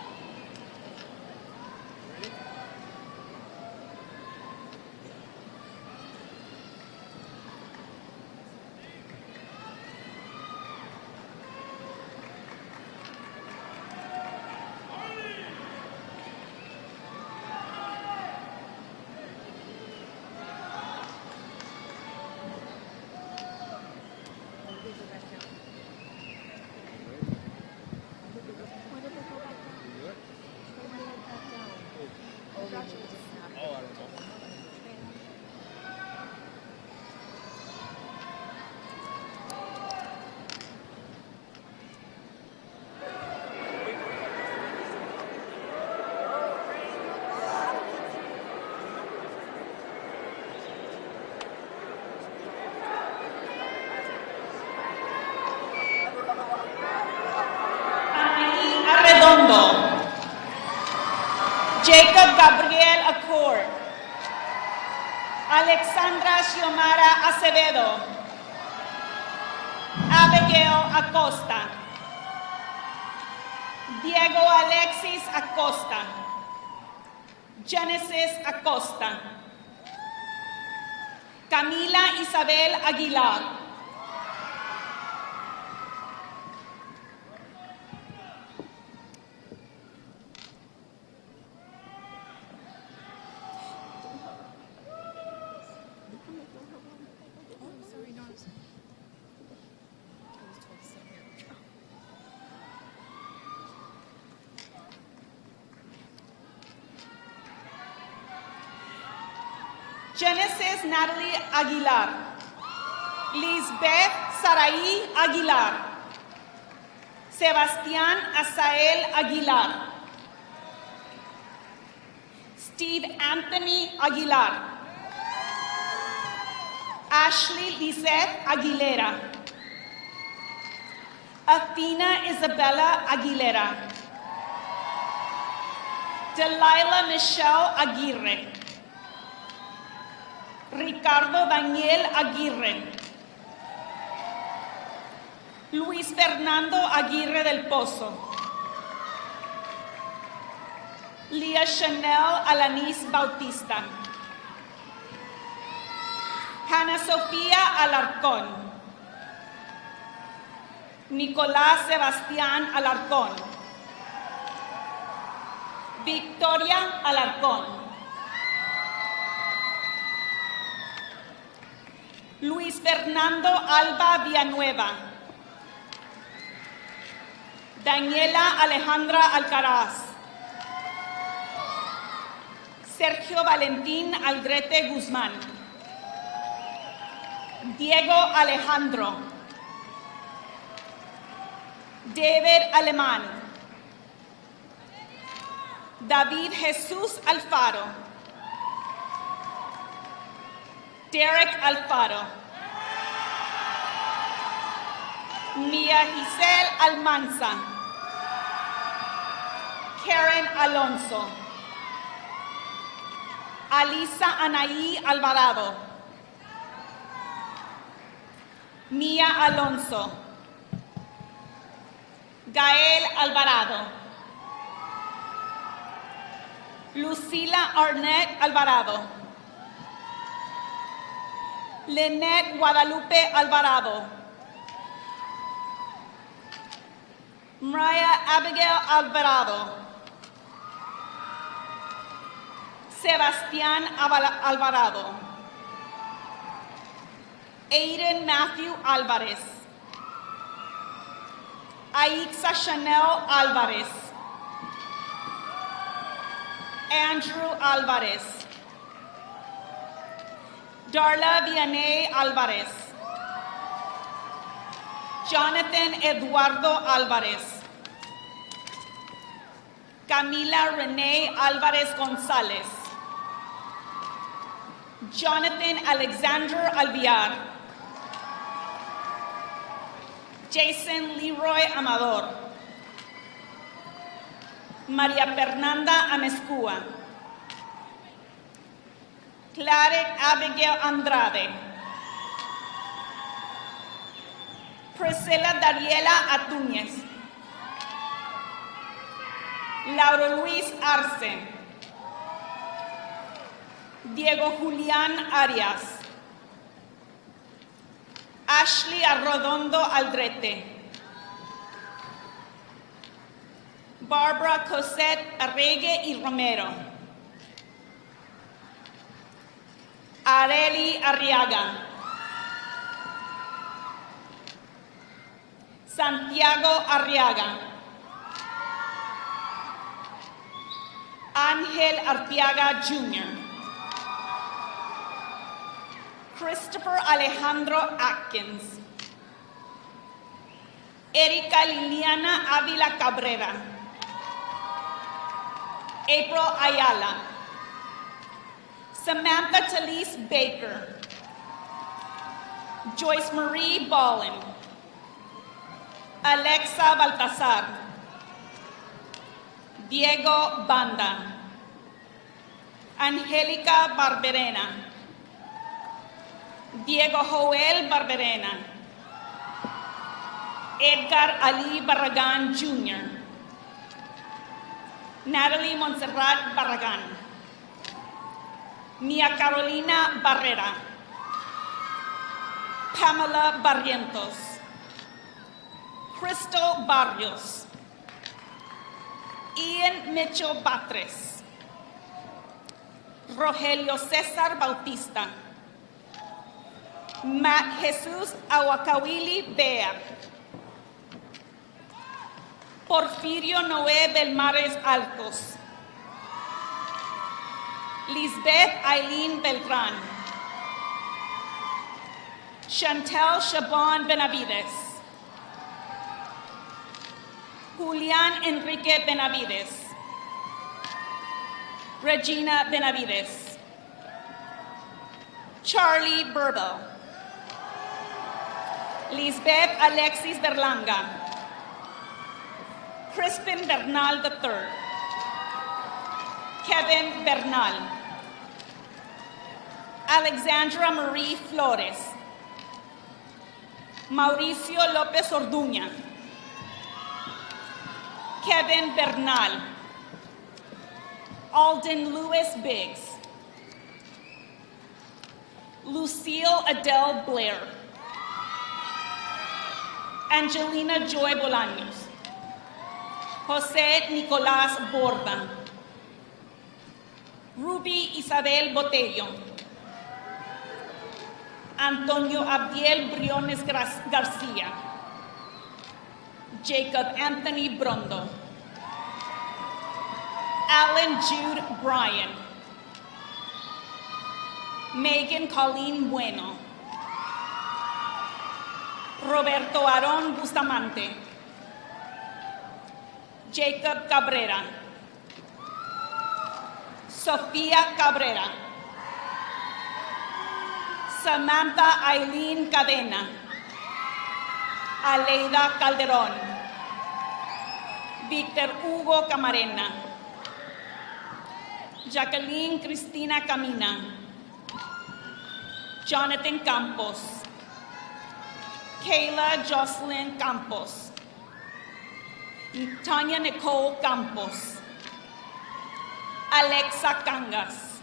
Arredondo. Jacob Gabriel Accord. Alexandra Xiomara Acevedo. Abigail Acosta. Diego Alexis Acosta. Genesis Acosta. Camila Isabel Aguilar. Genesis Natalie Aguilar. Lisbeth Saraí Aguilar. Sebastián Asael Aguilar. Steve Anthony Aguilar. Ashley Lisette Aguilera. Athena Isabella Aguilera. Delilah Michelle Aguirre. Ricardo Daniel Aguirre. Luis Fernando Aguirre del Pozo. Lía Chanel Alanis Bautista. Hannah Sofía Alarcón. Nicolás Sebastián Alarcón. Victoria Alarcón. Luis Fernando Alba Villanueva. Daniela Alejandra Alcaraz. Sergio Valentín Aldrete Guzmán. Diego Alejandro. David Alemán. David Jesús Alfaro. Derek Alfaro. Mia Giselle Almanza. Karen Alonso. Alisa Anaí Alvarado. Mia Alonso. Gael Alvarado. Lucila Arnett Alvarado. Lynette Guadalupe Alvarado. Mariah Abigail Alvarado. Sebastián Alvarado. Aiden Matthew Alvarez. Aixa Chanel Alvarez. Andrew Alvarez. Darla Vianney Alvarez. Jonathan Eduardo Alvarez. Camila Renee Alvarez Gonzalez. Jonathan Alexander Alviar. Jason Leroy Amador. María Fernanda Amezcua. Claret Abigail Andrade. Priscilla Dariela Atuñez. Lauro Luis Arce, Diego Julián Arias, Ashley Arrodondo Aldrete, Barbara Cosette Arregue y Romero, Areli Arriaga, Santiago Arriaga, Ángel Arteaga Jr., Christopher Alejandro Atkins, Erika Liliana Ávila Cabrera, April Ayala, Samantha Talise Baker, Joyce Marie Ballin, Alexa Baltazar, Diego Banda, Angélica Barberena, Diego Joel Barberena, Edgar Ali Barragán Jr., Natalie Montserrat Barragán, Mia Carolina Barrera, Pamela Barrientos, Crystal Barrios, Ian Mitchell Batres, Rogelio César Bautista, Matt Jesus Aguacawili Bea, Porfirio Noé Belmares Altos, Lisbeth Eileen Beltrán, Chantel Chabon Benavides, Julián Enrique Benavides, Regina Benavides, Charlie Burbel, Lisbeth Alexis Berlanga, Crispin Bernal III, Kevin Bernal, Alexandra Marie Flores, Mauricio López Orduña, Kevin Bernal, Alden Lewis Biggs, Lucille Adele Blair, Angelina Joy Bolaños, José Nicolás Borda, Ruby Isabel Botello, Antonio Abdiel Briones García, Jacob Anthony Brondo, Alan Jude Bryan, Megan Colleen Bueno, Roberto Aarón Bustamante, Jacob Cabrera, Sofía Cabrera, Samantha Eileen Cadena, Aleida Calderón, Víctor Hugo Camarena, Jacqueline Cristina Camina, Jonathan Campos, Kayla Jocelyn Campos, Tanya Nicole Campos, Alexa Cangas,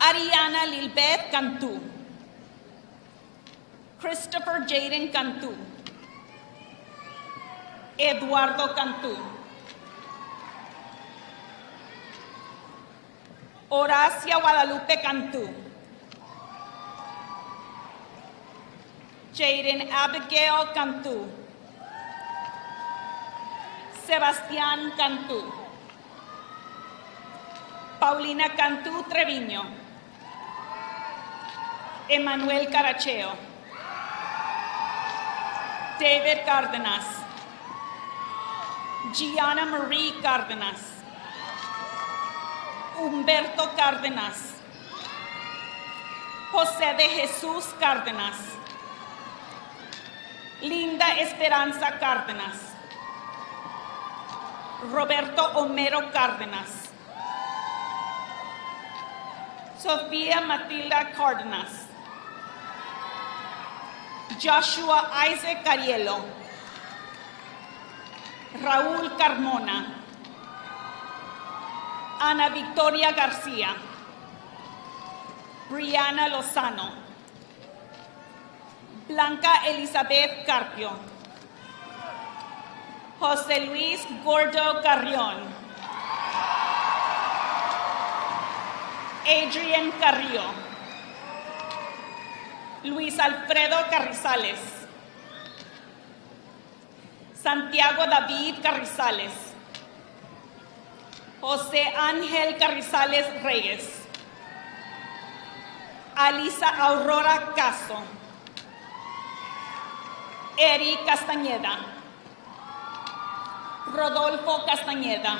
Ariana Lilbeth Cantú, Christopher Jaden Cantú, Eduardo Cantú, Horacia Guadalupe Cantú, Jaden Abigail Cantú, Sebastián Cantú, Paulina Cantú Treviño, Emanuel Caracheo, David Cárdenas, Gianna Marie Cárdenas, Humberto Cárdenas, José de Jesús Cárdenas, Linda Esperanza Cárdenas, Roberto Homero Cárdenas, Sofía Matilda Cárdenas, Joshua Isaac Carielo, Raúl Carmona, Ana Victoria Garcia, Brianna Lozano, Blanca Elizabeth Carpio, José Luis Gordo Carrión, Adrian Carrillo, Luis Alfredo Carrizales, Santiago David Carrizales, José Ángel Carrizales Reyes, Alisa Aurora Caso, Eri Castañeda, Rodolfo Castañeda,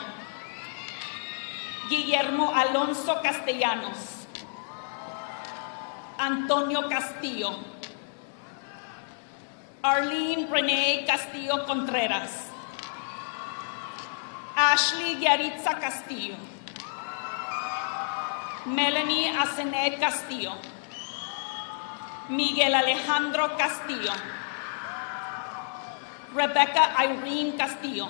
Guillermo Alonso Castellanos, Antonio Castillo, Arlene Renee Castillo Contreras, Ashley Yaritza Castillo, Melanie Asenet Castillo, Miguel Alejandro Castillo, Rebecca Irene Castillo,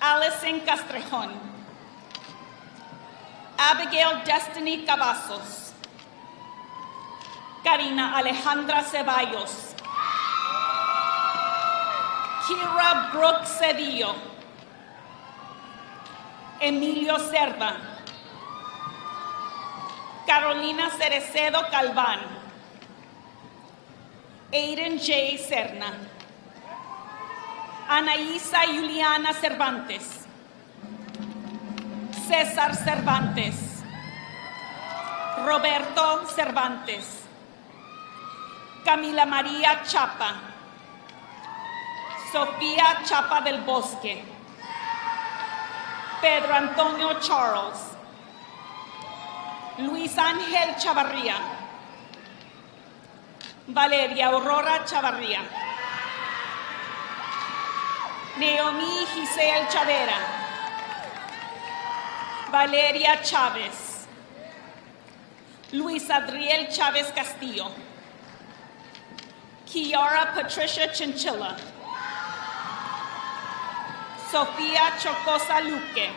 Allison Castrejón, Abigail Destiny Cavazos, Karina Alejandra Ceballos, Kira Brooke Cedillo, Emilio Cerda, Carolina Cerecedo Calván, Aiden J. Serna, Anaísa Juliana Cervantes, César Cervantes, Roberto Cervantes, Camila María Chapa, Sofía Chapa del Bosque, Pedro Antonio Charles, Luis Ángel Chavarría, Valeria Aurora Chavarría, Naomi Giselle Chavera, Valeria Chávez, Luis Adriel Chávez Castillo, Kiara Patricia Chinchilla, Sofía Chocosa Luque,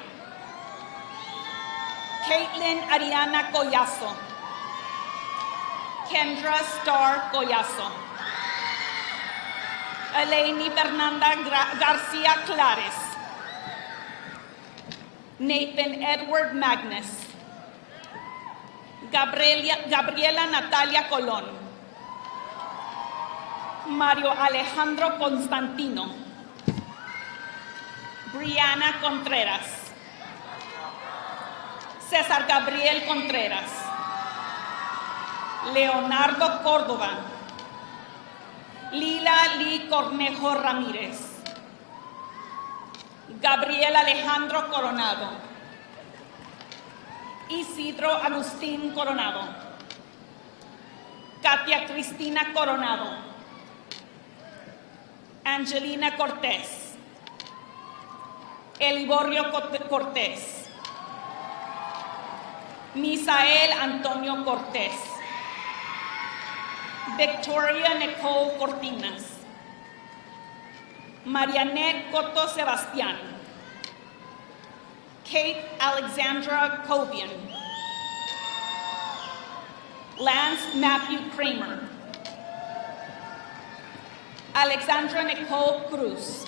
Caitlin Ariana Collazo, Kendra Star Collazo, Eleni Fernanda Garcia Clares, Nathan Edward Magnus, Gabriela Natalia Colón, Mario Alejandro Constantino, Brianna Contreras, César Gabriel Contreras, Leonardo Córdoba, Lila Lee Cornejo Ramírez, Gabriel Alejandro Coronado, Isidro Agustín Coronado, Katia Cristina Coronado, Angelina Cortés, Eliborio Cortés, Misael Antonio Cortés, Victoria Nicole Cortinas, Marianette Cotto Sebastián, Kate Alexandra Covian, Lance Matthew Kramer, Alexandra Nicole Cruz,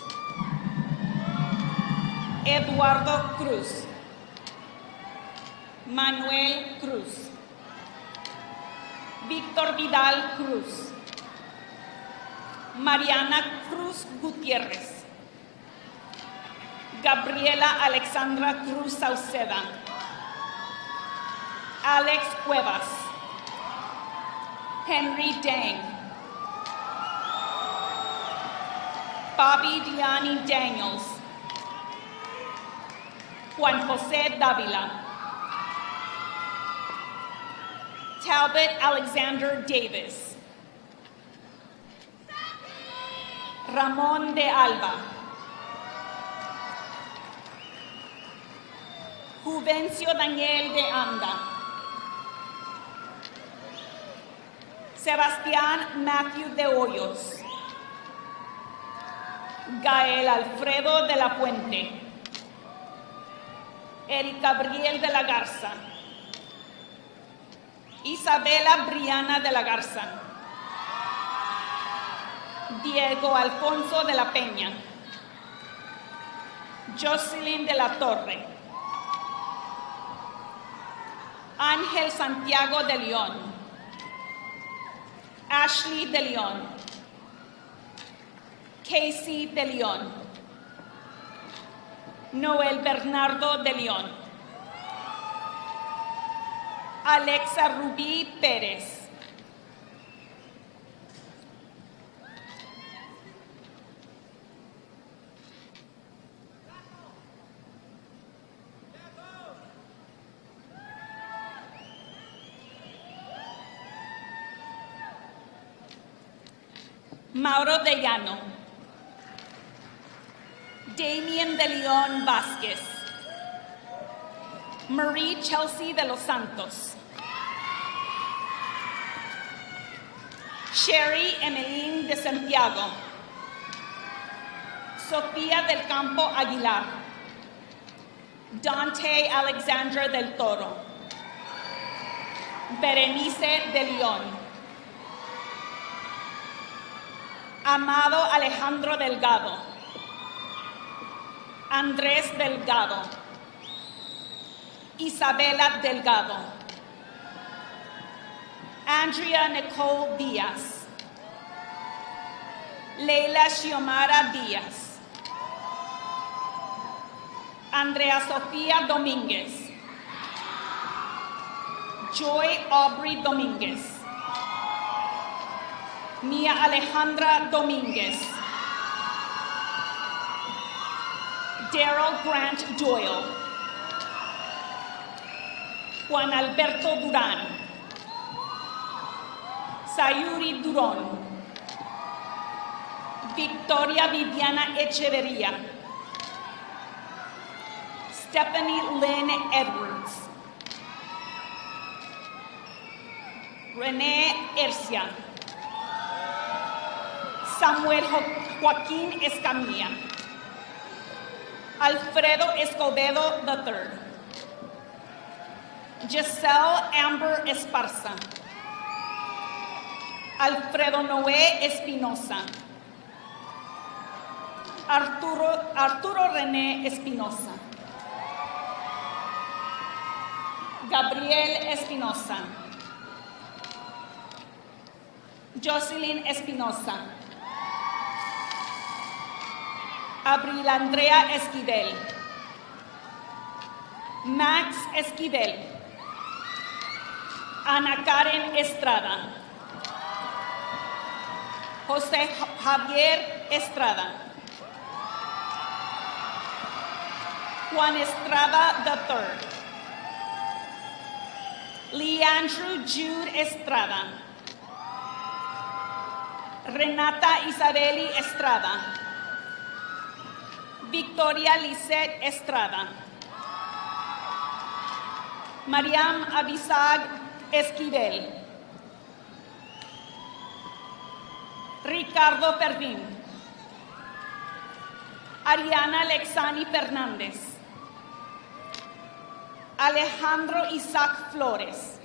Eduardo Cruz, Manuel Cruz, Víctor Vidal Cruz, Mariana Cruz Gutiérrez, Gabriela Alexandra Cruz Sauceda, Alex Cuevas, Henry Dang, Bobby Diani Daniels, Juan José Dávila, Talbot Alexander Davis, Ramón de Alba, Juvencio Daniel de Anda, Sebastián Matthew de Hoyos, Gael Alfredo de la Fuente, Eric Gabriel de la Garza. Isabela Briana de la Garza. Diego Alfonso de la Peña. Jocelyn de la Torre. Ángel Santiago de León. Ashley de León. Casey de León. Noel Bernardo de León. Alexa Rubí Pérez. Mauro de Llano. Damien de León Vázquez. Marie Chelsea de los Santos. Sherry Emeline de Santiago. Sofía del Campo Aguilar. Dante Alexandra del Toro. Berenice de León. Amado Alejandro Delgado. Andrés Delgado. Isabela Delgado. Andrea Nicole Díaz. Leila Xiomara Díaz. Andrea Sofía Domínguez. Joy Aubrey Domínguez. Mia Alejandra Domínguez. Daryl Grant Doyle. Juan Alberto Durán. Sayuri Durón. Victoria Viviana Echeverría. Stephanie Lynn Edwards. René Ercia. Samuel Joaquín Escamilla. Alfredo Escobedo III. Giselle Amber Esparza. Alfredo Noé Espinosa. Arturo René Espinosa. Gabriel Espinosa. Jocelyn Espinosa. Abril Andrea Esquivel. Max Esquivel. Ana Karen Estrada. José Javier Estrada. Juan Estrada III. Leandro Jude Estrada. Renata Isabeli Estrada. Victoria Lisette Estrada. Mariam Abisag Esquivel. Ricardo Pervin. Ariana Lexani Fernández. Alejandro Isaac Flores.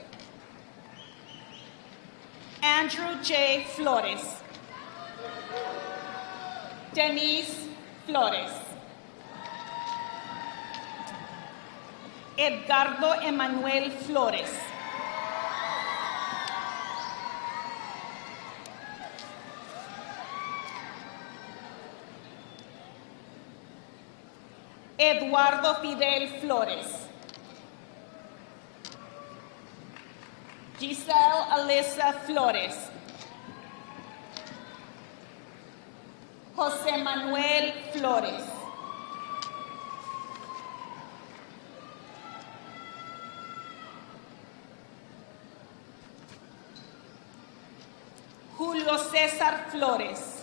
Andrew J. Flores. Denise Flores. Edgardo Emanuel Flores. Eduardo Fidel Flores. Giselle Alyssa Flores. José Manuel Flores. Julio César Flores.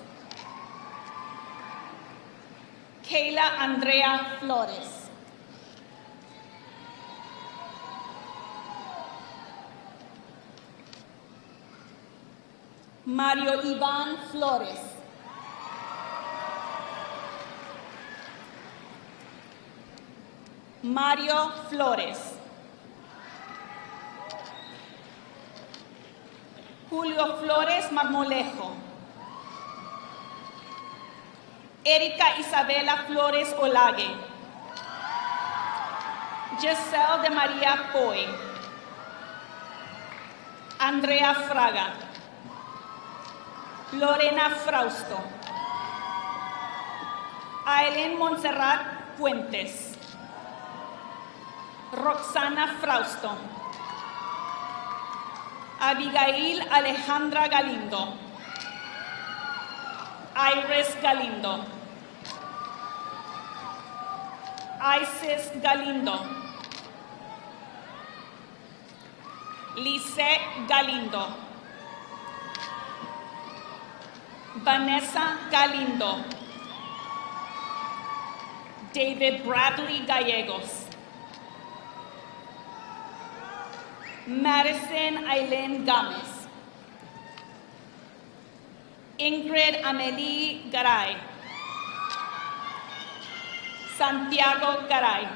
Kayla Andrea Flores. Mario Iván Flores. Mario Flores. Julio Flores Marmolejo. Erika Isabela Flores Olague. Giselle de María Foy. Andrea Fraga. Lorena Frausto. Aileen Montserrat Fuentes. Roxana Frausto. Abigail Alejandra Galindo. Iris Galindo. Isis Galindo. Lisette Galindo. Vanessa Galindo. David Bradley Gallegos. Madison Aileen Gomez. Ingrid Amelie Garay. Santiago Garay.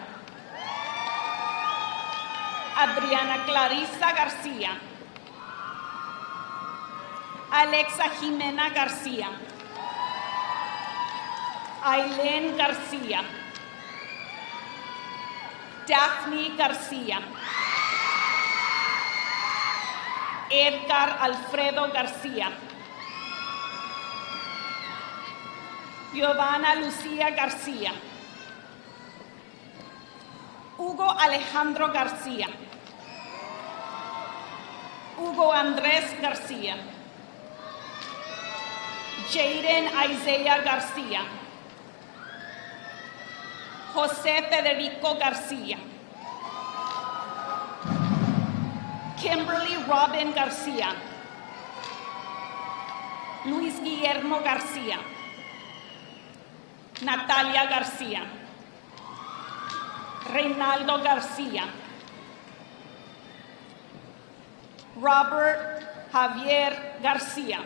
Adriana Clarissa Garcia. Alexa Jimena Garcia. Aileen Garcia. Daphne Garcia. Edgar Alfredo Garcia. Giovanna Lucia Garcia. Hugo Alejandro Garcia. Hugo Andrés Garcia. Jaden Isaiah Garcia. José Federico Garcia. Kimberly Robin Garcia. Luis Guillermo Garcia. Natalia Garcia. Reinaldo Garcia. Robert Javier Garcia.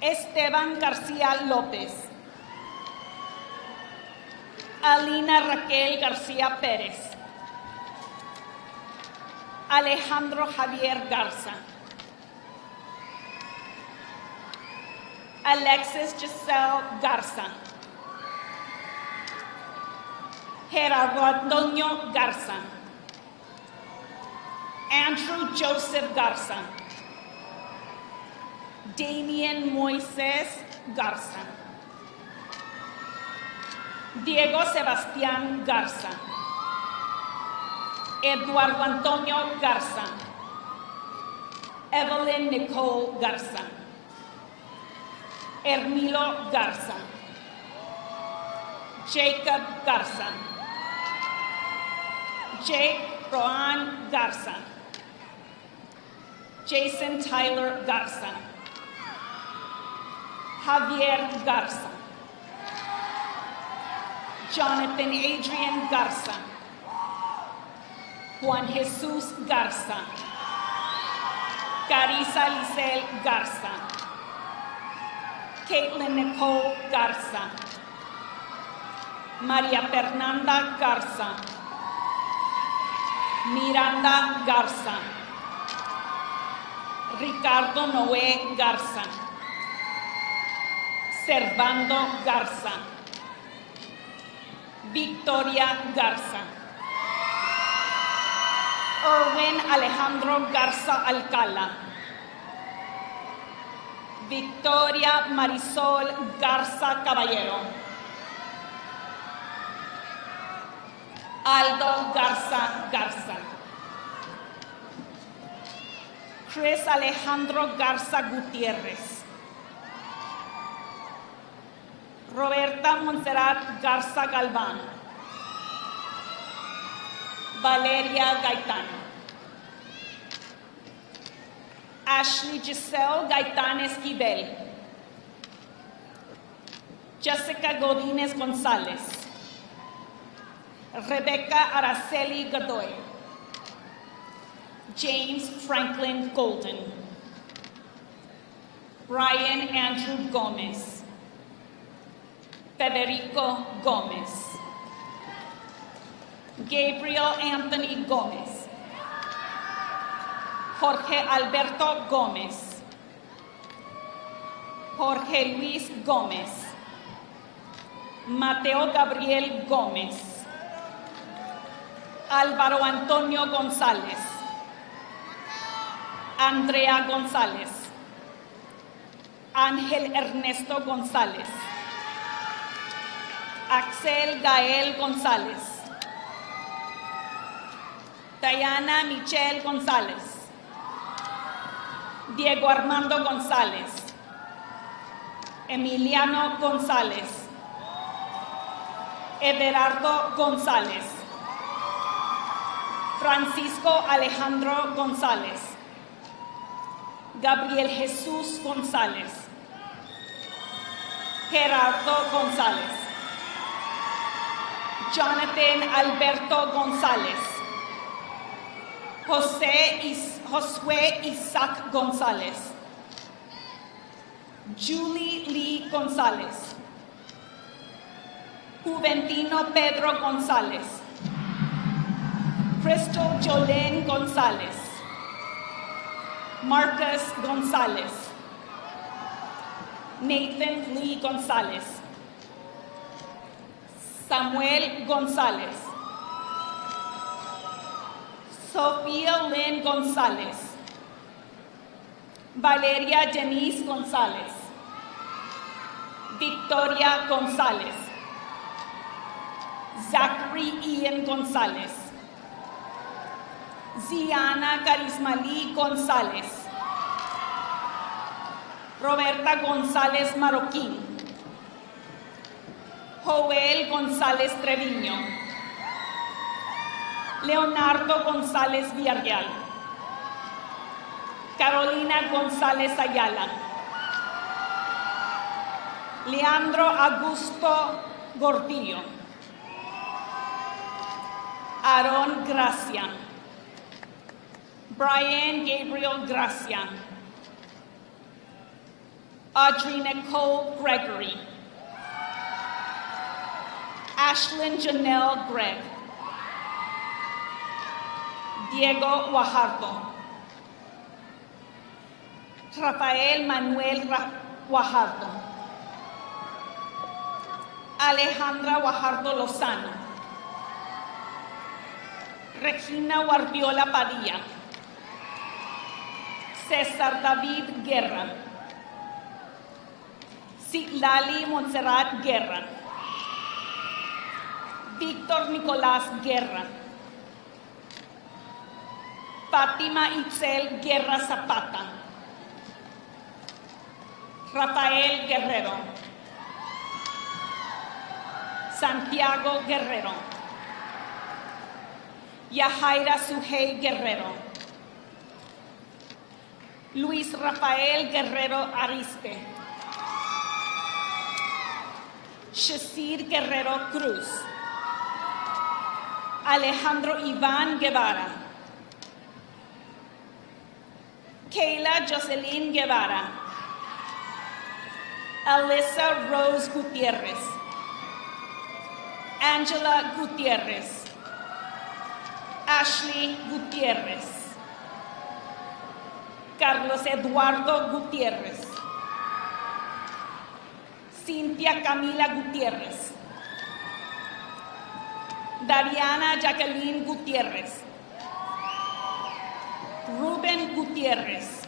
Esteban García López. Alina Raquel García Pérez. Alejandro Javier Garza. Alexis Giselle Garza. Gerardo Antonio Garza. Andrew Joseph Garza. Damien Moises Garza. Diego Sebastián Garza. Eduardo Antonio Garza. Evelyn Nicole Garza. Hermilo Garza. Jacob Garza. Jake Rohan Garza. Jason Tyler Garza. Javier Garza. Jonathan Adrian Garza. Juan Jesus Garza. Carissa Lisel Garza. Caitlin Nicole Garza. María Fernanda Garza. Miranda Garza. Ricardo Noé Garza. Servando Garza. Victoria Garza. Erwin Alejandro Garza Alcala. Victoria Marisol Garza Caballero. Aldo Garza Garza. Chris Alejandro Garza Gutiérrez. Roberta Montserrat Garza Galván. Valeria Gaitán. Ashley Giselle Gaitán Esquivel. Jessica Godínez González. Rebecca Araceli Godoy. James Franklin Golden. Brian Andrew Gomez. Federico Gomez. Gabriel Anthony Gomez. Jorge Alberto Gomez. Jorge Luis Gomez. Mateo Gabriel Gomez. Álvaro Antonio González. Andrea González. Ángel Ernesto González. Axel Gael González. Diana Michelle González. Diego Armando González. Emiliano González. Everardo González. Francisco Alejandro González. Gabriel Jesús González. Gerardo González. Jonathan Alberto González. Josué Isaac González. Julie Lee González. Juventino Pedro González. Crystal Jolene González. Marcus González. Nathan Lee González. Samuel González. Sofía Lynn González. Valeria Denise González. Victoria González. Zachary Ian González. Ziana Carismalí González. Roberta González Marroquín. Joel González Treviño. Leonardo González Villarreal. Carolina González Ayala. Leandro Augusto Gordillo. Aaron Gracia. Brian Gabriel Gracia. Audrey Nicole Gregory. Ashlyn Janelle Gregg. Diego Guajardo. Rafael Manuel Guajardo. Alejandra Guajardo Lozano. Regina Guardiola Padilla. César David Guerra. Citlali Montserrat Guerra. Víctor Nicolás Guerra. Fátima Itzel Guerra Zapata. Rafael Guerrero. Santiago Guerrero. Yajaira Sujei Guerrero. Luis Rafael Guerrero Arispe. Shasir Guerrero Cruz. Alejandro Iván Guevara. Kayla Jocelyn Guevara. Alyssa Rose Gutierrez. Angela Gutierrez. Ashley Gutierrez. Carlos Eduardo Gutierrez. Cintia Camila Gutierrez. Dariana Jacqueline Gutierrez. Rubén Gutierrez.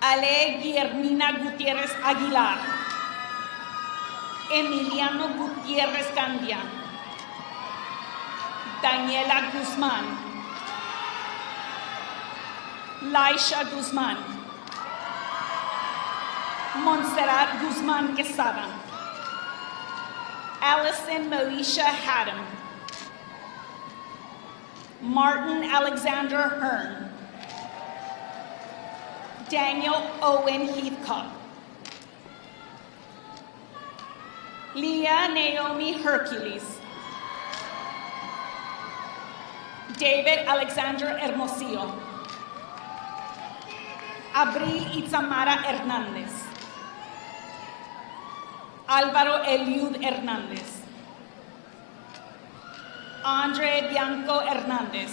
Ale Guillermina Gutierrez Aguilar. Emiliano Gutierrez Candia. Daniela Guzmán. Laisha Guzmán. Montserrat Guzmán Quesada. Allison Moesha Haddam. Martin Alexander Hearn. Daniel Owen Heathcock. Leah Naomi Hercules. David Alexander Hermosillo. Abril Itzamara Hernández. Álvaro Eliud Hernández. Andre Bianco Hernandez.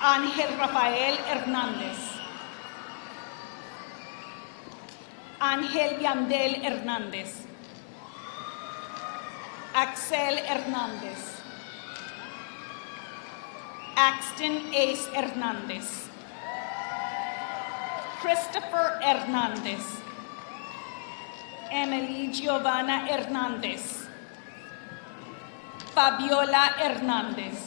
Ángel Rafael Hernández. Ángel Yandel Hernández. Axel Hernández. Axton Ace Hernández. Christopher Hernández. Emily Giovanna Hernández. Fabiola Hernández.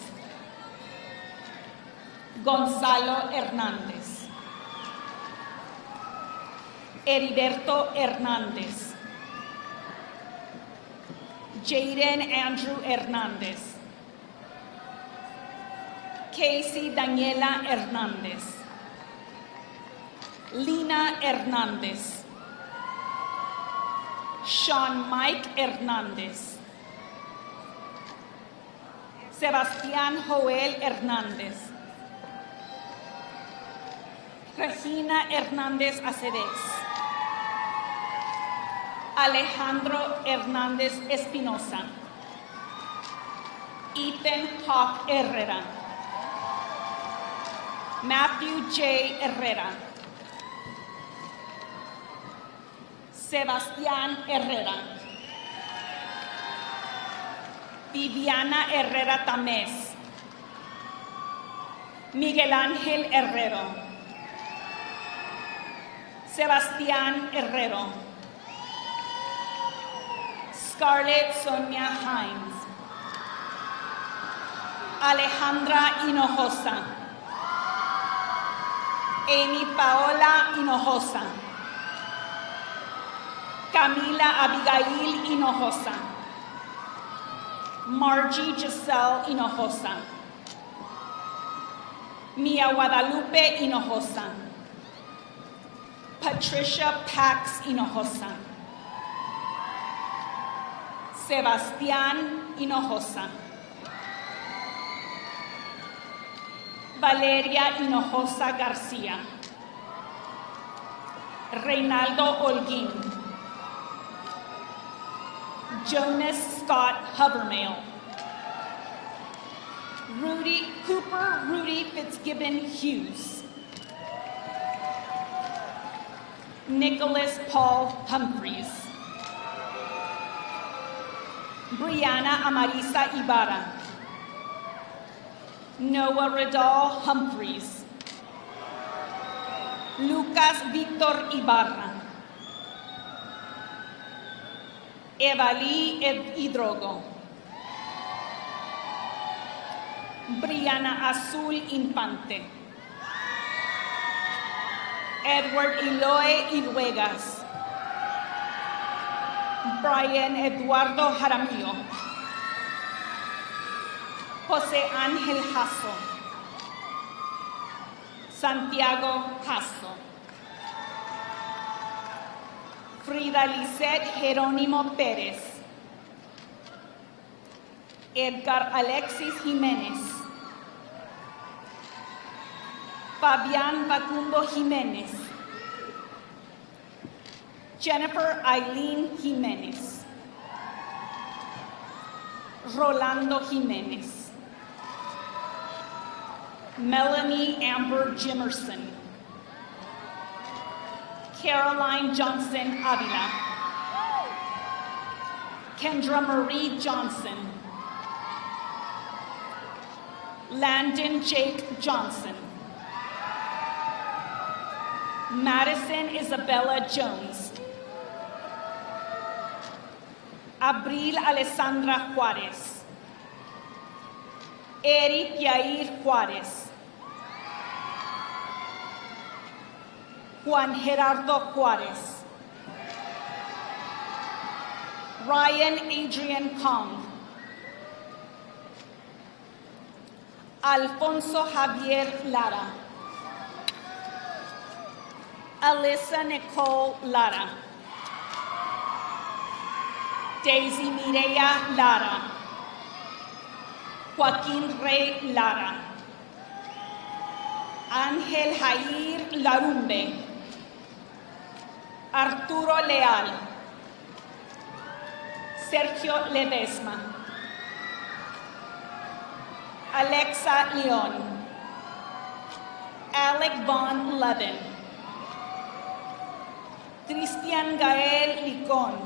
Gonzalo Hernández. Heriberto Hernández. Jaden Andrew Hernández. Casey Daniela Hernández. Lina Hernández. Sean Mike Hernández. Sebastián Joel Hernández. Regina Hernández Aceves. Alejandro Hernández Espinosa. Ethan Hawk Herrera. Matthew J. Herrera. Sebastián Herrera. Viviana Herrera Tamés. Miguel Ángel Herrero. Sebastián Herrero. Scarlett Sonia Hines. Alejandra Hinojosa. Amy Paola Hinojosa. Camila Abigail Hinojosa. Margie Giselle Hinojosa. Mia Guadalupe Hinojosa. Patricia Pax Hinojosa. Sebastián Hinojosa. Valeria Hinojosa García. Reynaldo Holguín. Jonas Scott Hovermail. Rudy Fitzgibbon Hughes. Nicholas Paul Humphreys. Brianna Amarisa Ibarra. Noah Redal Humphreys. Lucas Victor Ibarra. Evalí Hidrogo. Brianna Azul Infante. Edward Eloy Iruegas. Brian Eduardo Jaramillo. José Ángel Jasso. Santiago Jasso. Frida Lisette Jerónimo Pérez. Edgar Alexis Jiménez. Fabián Facundo Jiménez. Jennifer Eileen Jiménez. Rolando Jiménez. Melanie Amber Jimerson. Caroline Johnson Avila. Kendra Marie Johnson. Landon Jake Johnson. Madison Isabella Jones. Abril Alessandra Juárez. Eric Yair Juárez. Juan Gerardo Juárez. Ryan Adrian Kong. Alfonso Javier Lara. Alyssa Nicole Lara. Daisy Mireya Lara. Joaquín Rey Lara. Ángel Jair Larumbe. Arturo Leal. Sergio Ledesma. Alexa Leon, Alec Von Levin, Christian Gael Licon,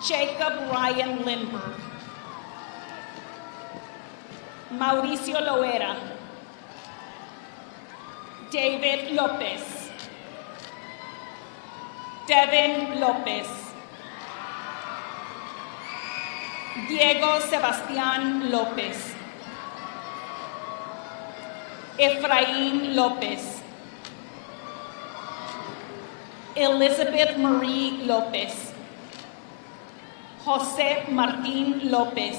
Jacob Ryan Lindbergh, Mauricio Loera, David Lopez, Devin Lopez, Diego Sebastián López, Efraín López, Elizabeth Marie López, José Martín López,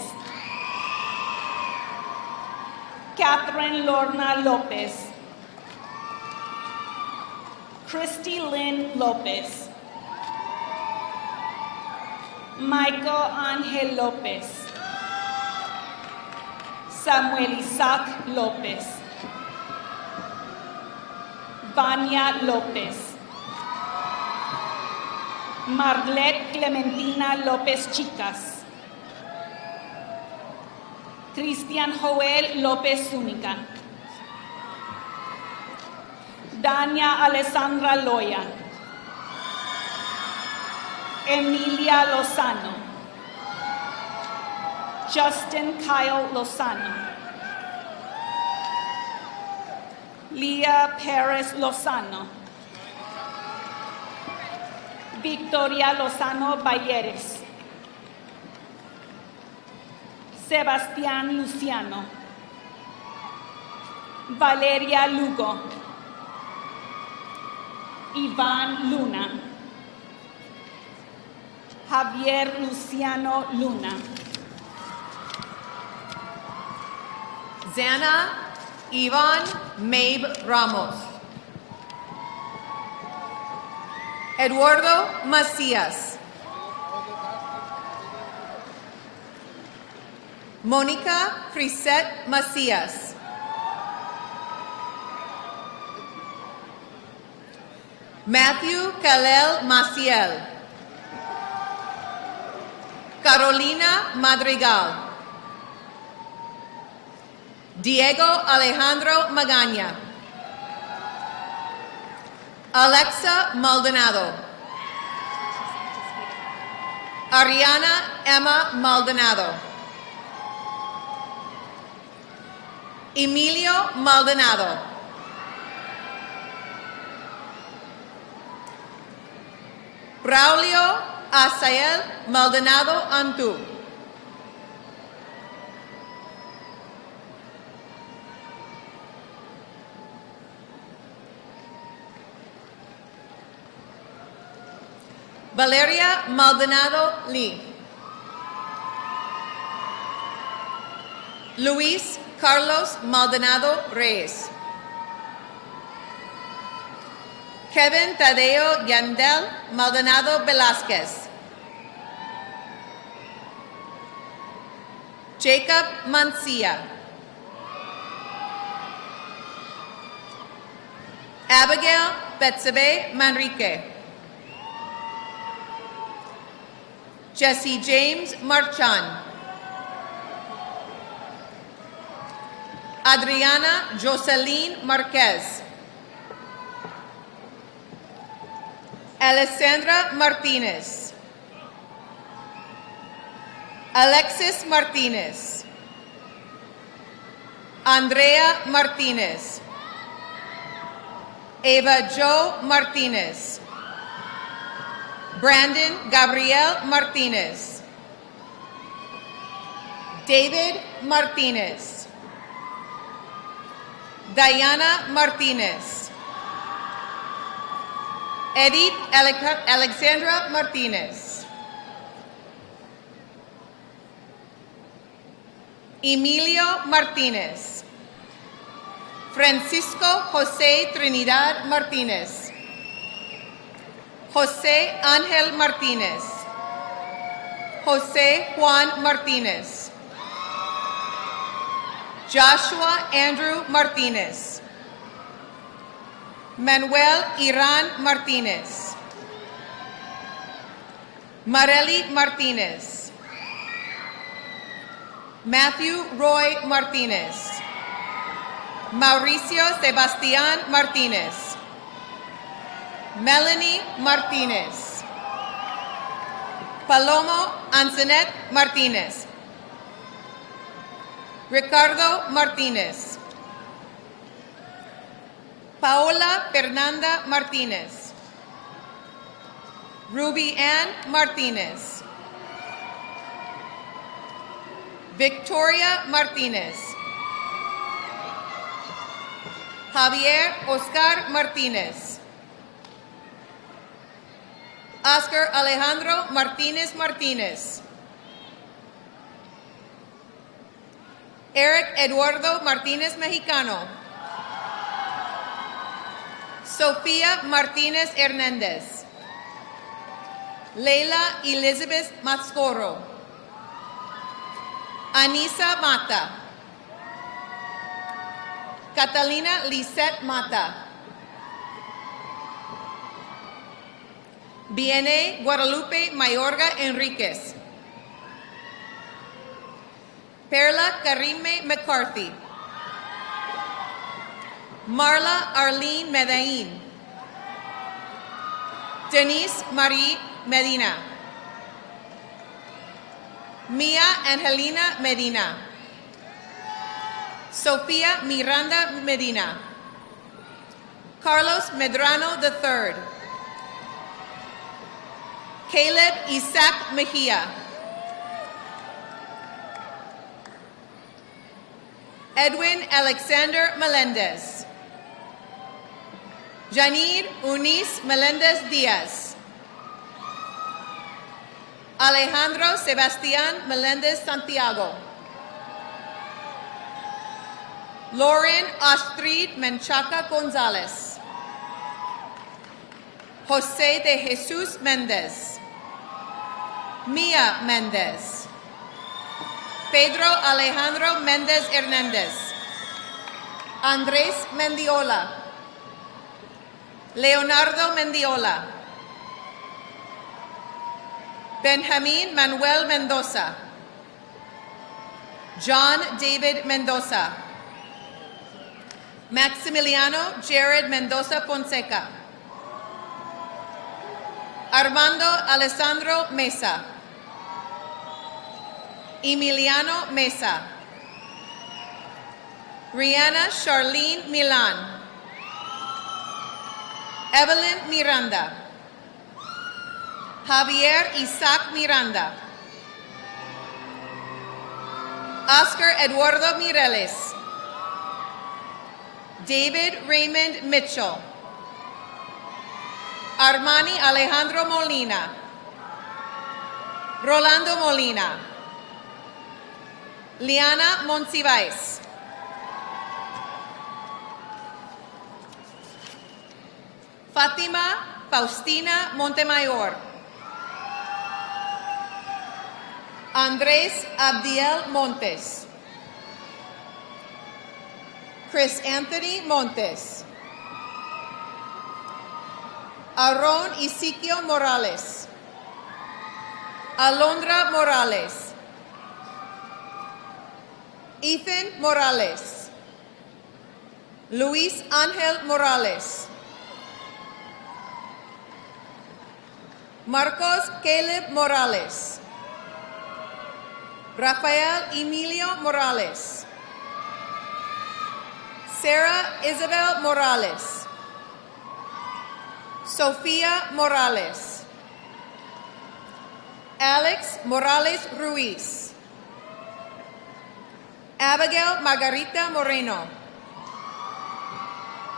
Catherine Lorna López, Christy Lynn López, Michael Ángel López, Samuel Isaac López, Vania López, Marlet Clementina López Chicas, Cristian Joel López Zúñiga, Dania Alessandra Loya, Emilia Lozano, Justin Kyle Lozano, Leah Perez Lozano, Victoria Lozano Balleres, Sebastián Luciano, Valeria Lugo, Iván Luna, Javier Luciano Luna, Zana Ivan Mabe Ramos, Eduardo Macías, Mónica Crisette Macías, Matthew Kalel Maciel, Carolina Madrigal, Diego Alejandro Magaña, Alexa Maldonado, Ariana Emma Maldonado, Emilio Maldonado, Braulio Asael Maldonado Antú, Valeria Maldonado Lee, Luis Carlos Maldonado Reyes, Kevin Tadeo Yandel Maldonado Velázquez, Jacob Mancia, Abigail Betsabe Manrique, Jesse James Marchand, Adriana Jocelyn Marquez, Alessandra Martinez, Alexis Martinez, Andrea Martinez, Eva Jo Martinez, Brandon Gabriel Martinez, David Martinez, Diana Martinez, Edith Alexandra Martinez, Emilio Martinez, Francisco José Trinidad Martinez, José Ángel Martinez, José Juan Martinez, Joshua Andrew Martinez, Manuel Iran Martinez, Marely Martinez, Matthew Roy Martinez. Mauricio Sebastián Martinez. Melanie Martinez. Palomo Antoinette Martinez. Ricardo Martinez. Paola Fernanda Martinez. Ruby Ann Martinez. Victoria Martinez. Javier Oscar Martinez. Oscar Alejandro Martinez Martinez. Eric Eduardo Martinez Mexicano. Sofía Martinez Hernández. Leila Elizabeth Mascoro. Anisa Mata. Catalina Lisette Mata. Viene Guadalupe Mayorga Enriquez. Perla Karime McCarthy. Marla Arlene Medellin. Denise Marie Medina. Mia Angelina Medina. Sofía Miranda Medina. Carlos Medrano III. Caleb Isaac Mejia. Edwin Alexander Melendez. Janir Eunice Melendez Diaz. Alejandro Sebastián Melendez Santiago. Lauren Astrid Menchaca Gonzalez. José de Jesus Méndez. Mia Méndez. Pedro Alejandro Méndez Hernández. Andrés Mendiola. Leonardo Mendiola. Benjamin Manuel Mendoza. John David Mendoza. Maximiliano Jared Mendoza Fonseca. Armando Alessandro Mesa. Emiliano Mesa. Rihanna Charlene Milan. Evelyn Miranda. Javier Isaac Miranda. Oscar Eduardo Mireles. David Raymond Mitchell. Armani Alejandro Molina. Rolando Molina. Liana Monsiváis. Fátima Faustina Montemayor. Andrés Abdiel Montes. Chris Anthony Montes. Aaron Ezequiel Morales. Alondra Morales. Ethan Morales. Luis Ángel Morales. Marcos Caleb Morales. Rafael Emilio Morales. Sarah Isabel Morales. Sofía Morales. Alex Morales Ruiz. Abigail Margarita Moreno.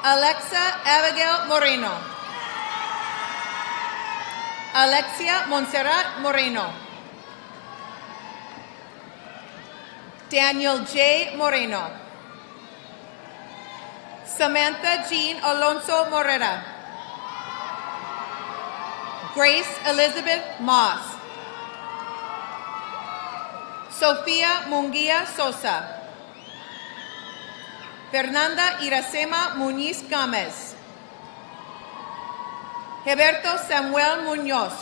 Alexa Abigail Moreno. Alexia Montserrat Moreno. Daniel J. Moreno. Samantha Jean Alonso Morera. Grace Elizabeth Moss. Sofía Munguia Sosa. Fernanda Iracema Muñiz Gómez. Gilberto Samuel Muñoz.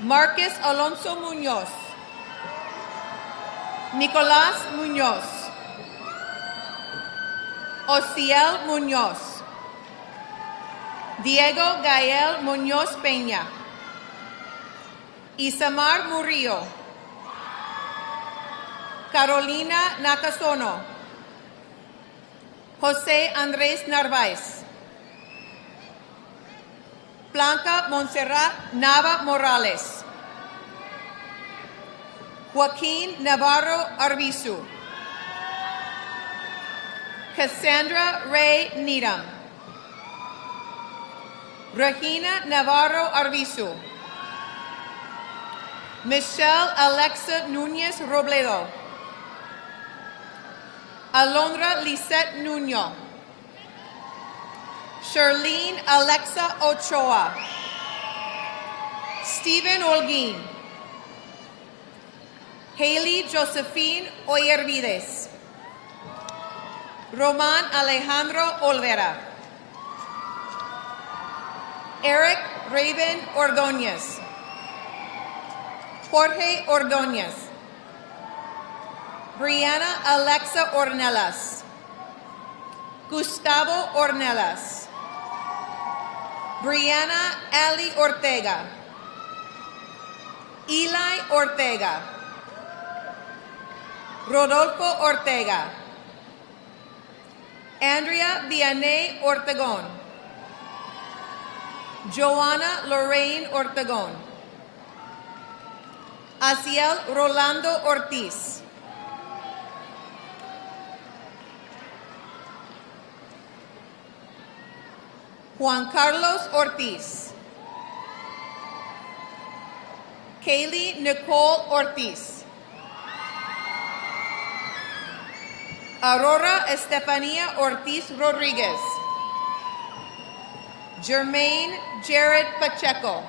Marcus Alonso Muñoz. Nicolás Muñoz. Ociel Muñoz. Diego Gael Muñoz Peña. Isamar Murillo. Carolina Nakasono. José Andrés Narváez. Blanca Montserrat Nava Morales. Joaquín Navarro Arbizu. Cassandra Ray Needham. Regina Navarro Arbizu. Michelle Alexa Núñez Robledo. Alondra Lisette Nuño. Charlene Alexa Ochoa. Stephen Holguín. Haley Josephine Oyervides. Roman Alejandro Olvera. Eric Raven Ordóñez. Jorge Ordóñez. Brianna Alexa Ornelas. Gustavo Ornelas. Brianna Ali Ortega. Eli Ortega. Rodolfo Ortega. Andrea Vianney Ortegón. Joanna Lorraine Ortegón. Asiel Rolando Ortiz. Juan Carlos Ortiz. Kaylee Nicole Ortiz. Aurora Estefania Ortiz Rodriguez. Jermaine Jared Pacheco.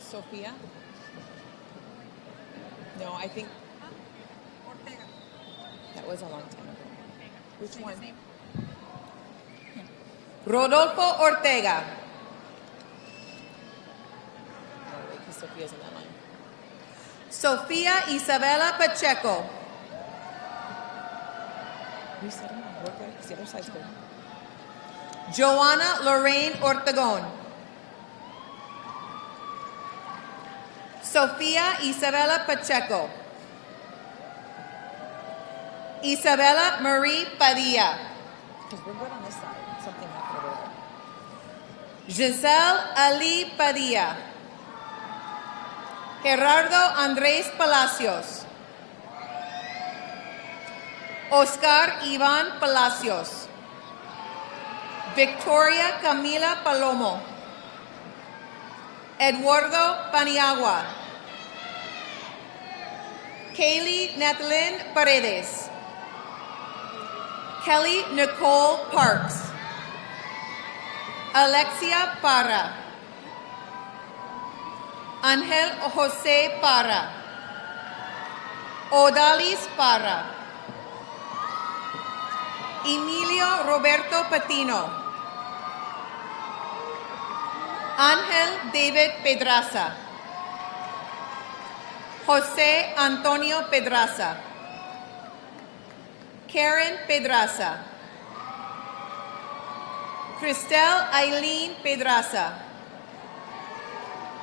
Sophia? No, I think that was a long time ago. Which one? Rodolfo Ortega. No, wait, because Sophia's in that line. Sofia Isabela Pacheco. You said them all. Work right, because the other side's good. Joanna Lorraine Ortegón. Sofia Isabela Pacheco. Isabela Marie Padilla. Because we're good on this side. Something happened over there. Giselle Ali Padilla. Gerardo Andrés Palacios. Oscar Iván Palacios. Victoria Camila Palomo. Eduardo Paniagua. Kaylee Natalyn Paredes. Kelly Nicole Parks. Alexia Parra. Angel Jose Parra. Odalis Parra. Emilio Roberto Patino. Ángel David Pedraza. José Antonio Pedraza. Karen Pedraza. Cristel Eileen Pedraza.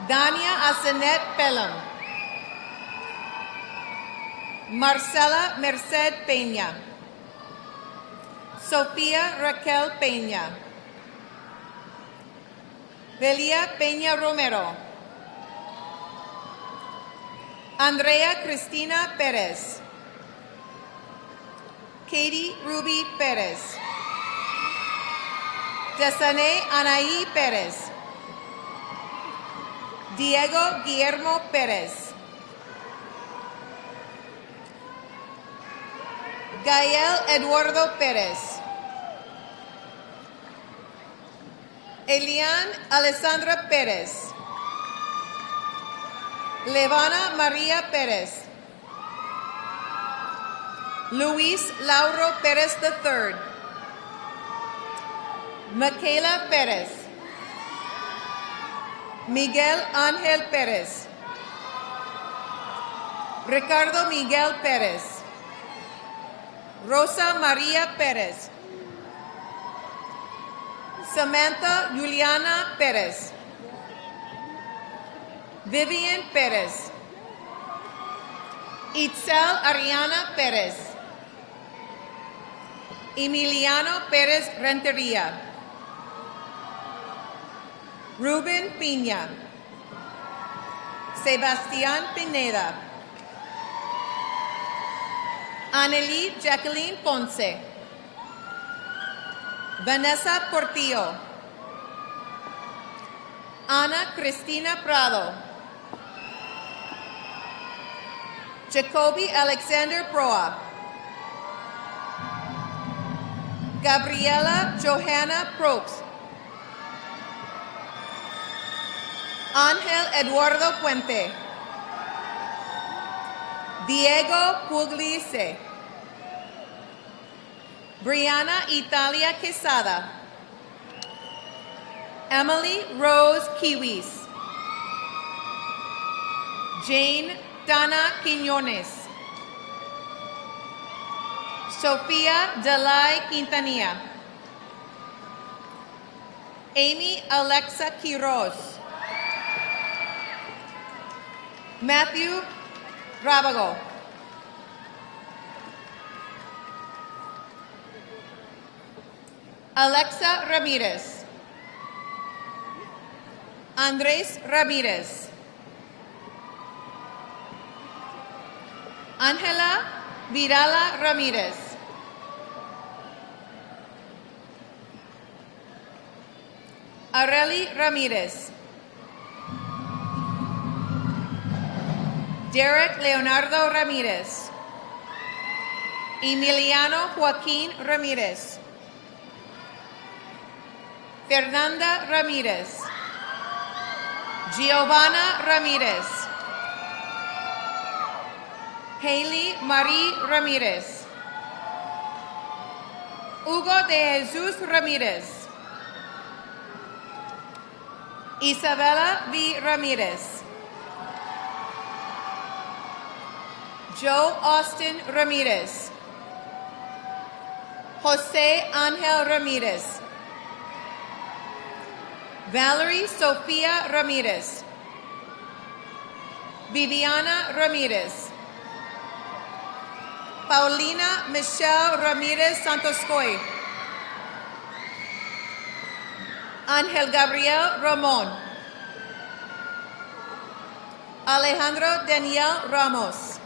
Dania Asenet Pelham. Marcela Merced Peña. Sofía Raquel Peña. Delia Peña Romero. Andrea Cristina Pérez. Katie Ruby Pérez. Desané Anaí Pérez. Diego Guillermo Pérez. Gael Eduardo Pérez. Elian Alessandra Pérez. Levana María Pérez. Luis Lauro Pérez III. Michaela Pérez. Miguel Ángel Pérez. Ricardo Miguel Pérez. Rosa María Pérez. Samantha Juliana Pérez. Vivian Pérez. Itzel Ariana Pérez. Emiliano Pérez Rentería. Ruben Piña. Sebastián Pineda. Anneli Jacqueline Ponce. Vanessa Portillo. Ana Cristina Prado. Jacoby Alexander Proa. Gabriela Johanna Probst. Ángel Eduardo Puente. Diego Pugliese. Brianna Italia Quesada. Emily Rose Kiwis. Jane Dana Quiñones. Sofía Delay Quintanilla. Amy Alexa Quiroz. Matthew Rabago. Alexa Ramirez. Andrés Ramirez. Ángela Virala Ramirez. Areli Ramirez. Derek Leonardo Ramirez. Emiliano Joaquín Ramirez. Fernanda Ramirez. Giovanna Ramirez. Haley Marie Ramirez. Hugo de Jesus Ramirez. Isabella V. Ramirez. Joe Austin Ramirez. Jose Angel Ramirez. Valerie Sofia Ramirez. Viviana Ramirez. Paulina Michelle Ramirez Santoscoy. Ángel Gabriel Ramón. Alejandro Daniel Ramos.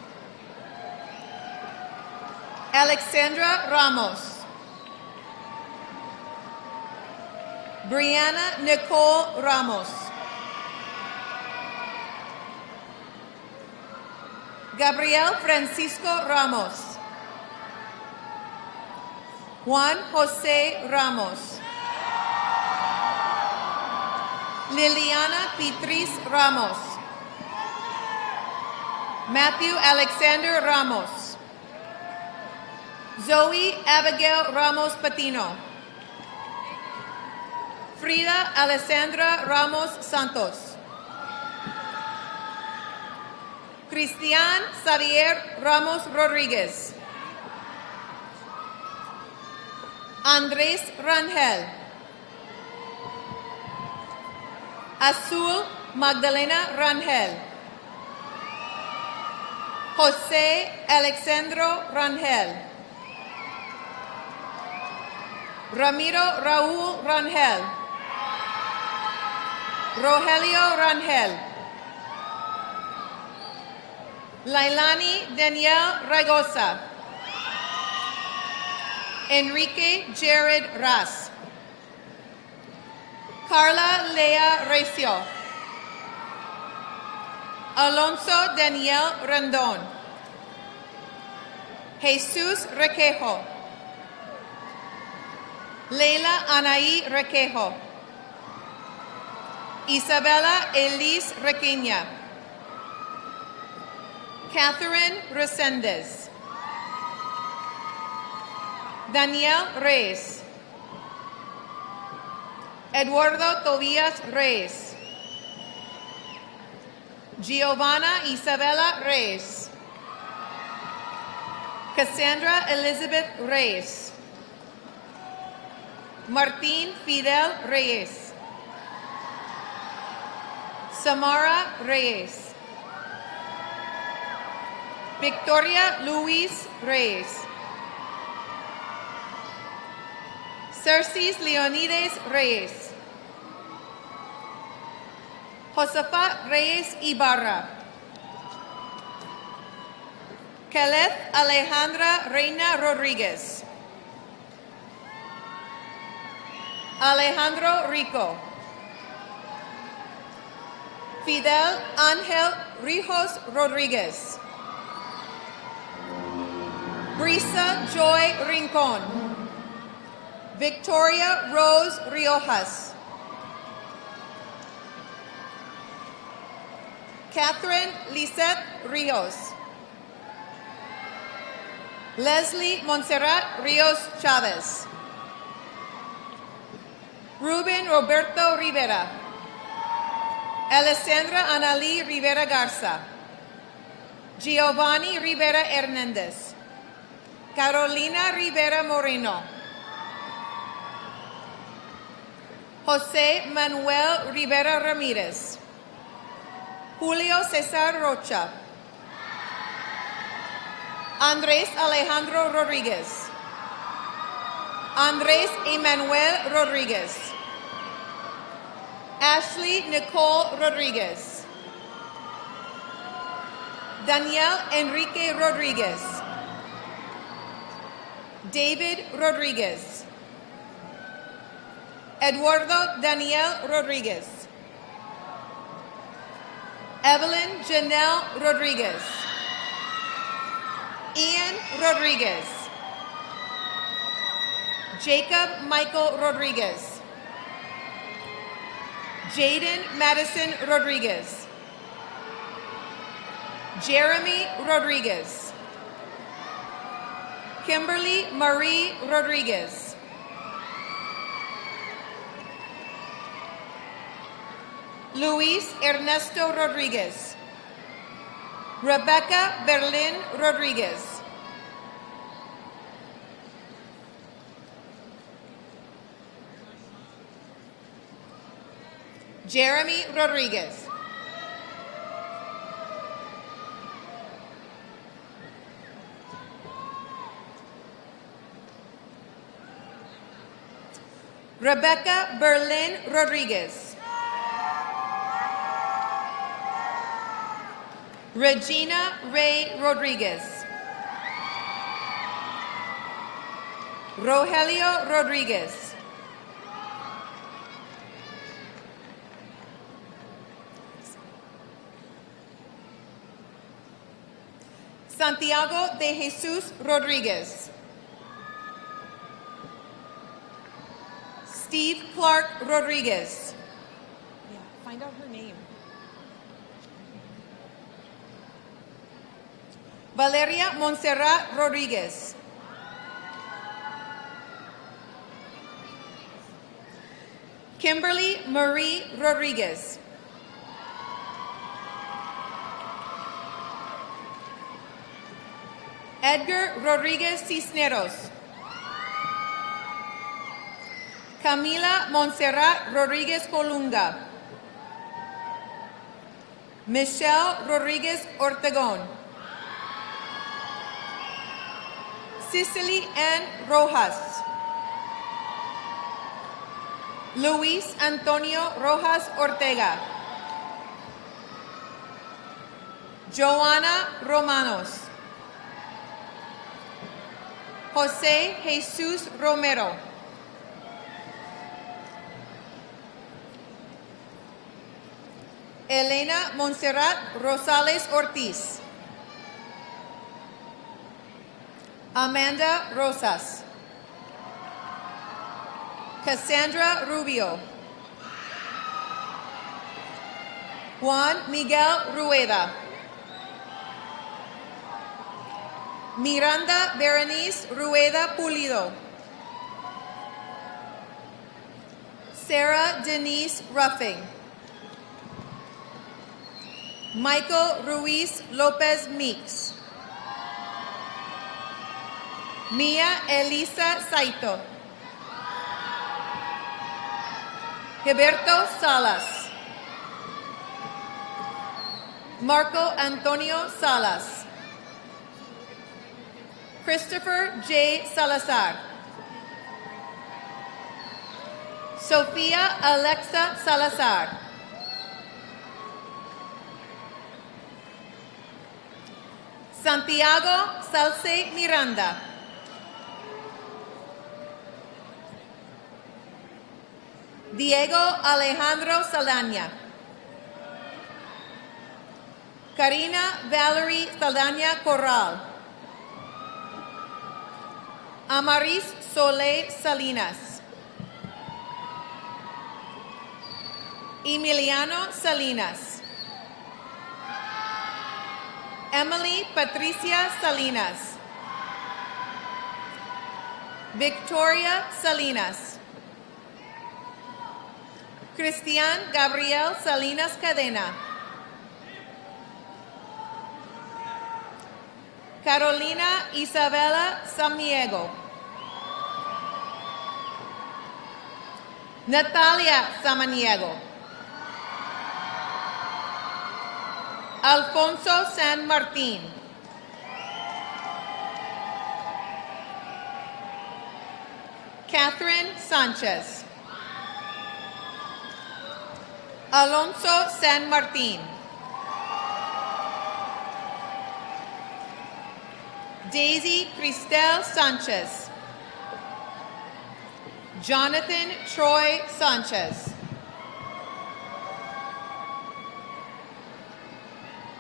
Alexandra Ramos. Brianna Nicole Ramos. Gabriel Francisco Ramos. Juan José Ramos. Liliana Beatriz Ramos. Matthew Alexander Ramos. Zoe Abigail Ramos Patino. Frida Alessandra Ramos Santos. Cristian Xavier Ramos Rodríguez. Andrés Rangel. Azul Magdalena Rangel. José Alexandro Rangel. Ramiro Raúl Rangel. Rogelio Rangel. Lailani Danielle Ragosa. Enrique Jared Ras. Carla Lea Recio. Alonso Daniel Rendón. Jesus Requejo. Leila Anaí Requejo. Isabella Elise Requeña. Catherine Resendez. Daniel Reyes. Eduardo Tobias Reyes. Giovanna Isabella Reyes. Cassandra Elizabeth Reyes. Martín Fidel Reyes. Samara Reyes. Victoria Luis Reyes. Cercis Leonides Reyes. Josefa Reyes Ibarra. Caleth Alejandra Reina Rodriguez. Alejandro Rico. Fidel Ángel Rijos Rodriguez. Brisa Joy Rincon. Victoria Rose Riojas. Catherine Lisette Rios. Leslie Montserrat Rios Chavez. Ruben Roberto Rivera. Alessandra Analí Rivera Garza. Giovanni Rivera Hernández. Carolina Rivera Moreno. José Manuel Rivera Ramírez. Julio César Rocha. Andrés Alejandro Rodríguez. Andrés Emmanuel Rodríguez. Ashley Nicole Rodríguez. Daniel Enrique Rodríguez. David Rodríguez. Eduardo Daniel Rodríguez. Evelyn Janelle Rodríguez. Ian Rodríguez. Jacob Michael Rodríguez. Jaden Madison Rodríguez. Jeremy Rodríguez. Kimberly Marie Rodríguez. Luis Ernesto Rodríguez. Rebecca Berlin Rodríguez. Jeremy Rodríguez. Rebecca Berlin Rodríguez. Regina Ray Rodríguez. Rogelio Rodríguez. Santiago de Jesús Rodríguez. Steve Clark Rodríguez. Yeah, find out her name. Valeria Montserrat Rodríguez. Kimberly Marie Rodríguez. Edgar Rodríguez Cisneros. Camila Montserrat Rodríguez Colunga. Michelle Rodríguez Ortegón. Cicely Ann Rojas. Luis Antonio Rojas Ortega. Joana Romanos. José Jesús Romero. Elena Montserrat Rosales Ortiz. Amanda Rosas. Cassandra Rubio. Juan Miguel Rueda. Miranda Berenice Rueda Pulido. Sarah Denise Ruffing. Michael Ruiz Lopez Meeks. Mia Elisa Saito. Gilberto Salas. Marco Antonio Salas. Christopher J. Salazar. Sofia Alexa Salazar. Santiago Salce Miranda. Diego Alejandro Saldaña. Karina Valerie Saldaña Corral. Amaris Soleil Salinas. Emiliano Salinas. Emily Patricia Salinas. Victoria Salinas. Cristian Gabriel Salinas Cadena. Carolina Isabela Samiego. Natalia Samaniego. Alfonso San Martin. Catherine Sanchez. Alonso San Martin. Daisy Cristel Sanchez. Jonathan Troy Sanchez.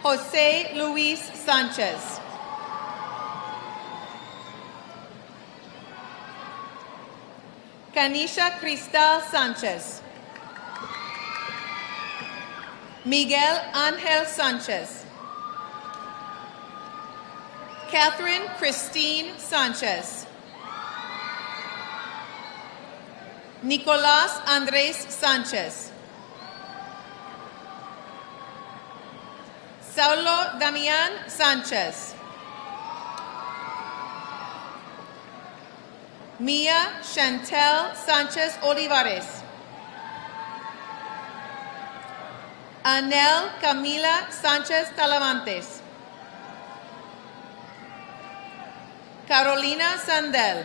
Jose Luis Sanchez. Kanisha Cristal Sanchez. Miguel Angel Sanchez. Catherine Christine Sanchez. Nicolás Andrés Sanchez. Saulo Damián Sanchez. Mia Chantel Sanchez Olivares. Anel Camila Sanchez Talamantes. Carolina Sandel.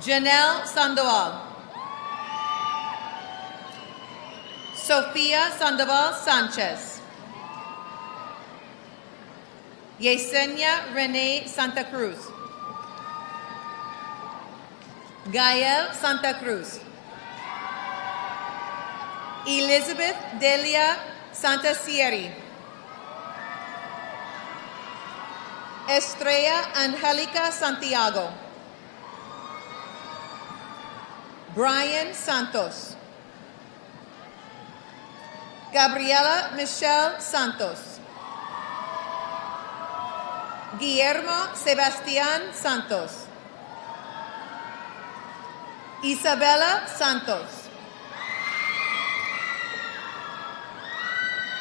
Janelle Sandoval. Sofia Sandoval Sanchez. Yesenia Renee Santa Cruz. Gael Santa Cruz. Elizabeth Delia Santa Sieri. Estrella Angelica Santiago. Brian Santos. Gabriela Michelle Santos. Guillermo Sebastián Santos. Isabella Santos.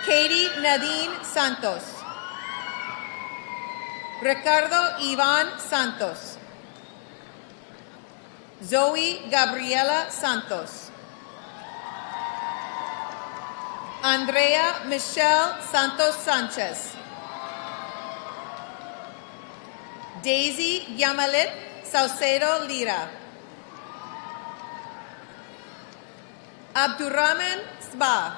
Katie Nadine Santos. Ricardo Iván Santos. Zoe Gabriela Santos. Andrea Michelle Santos Sanchez. Daisy Yamalit Saucedo Lira. Abdurrahman Sba.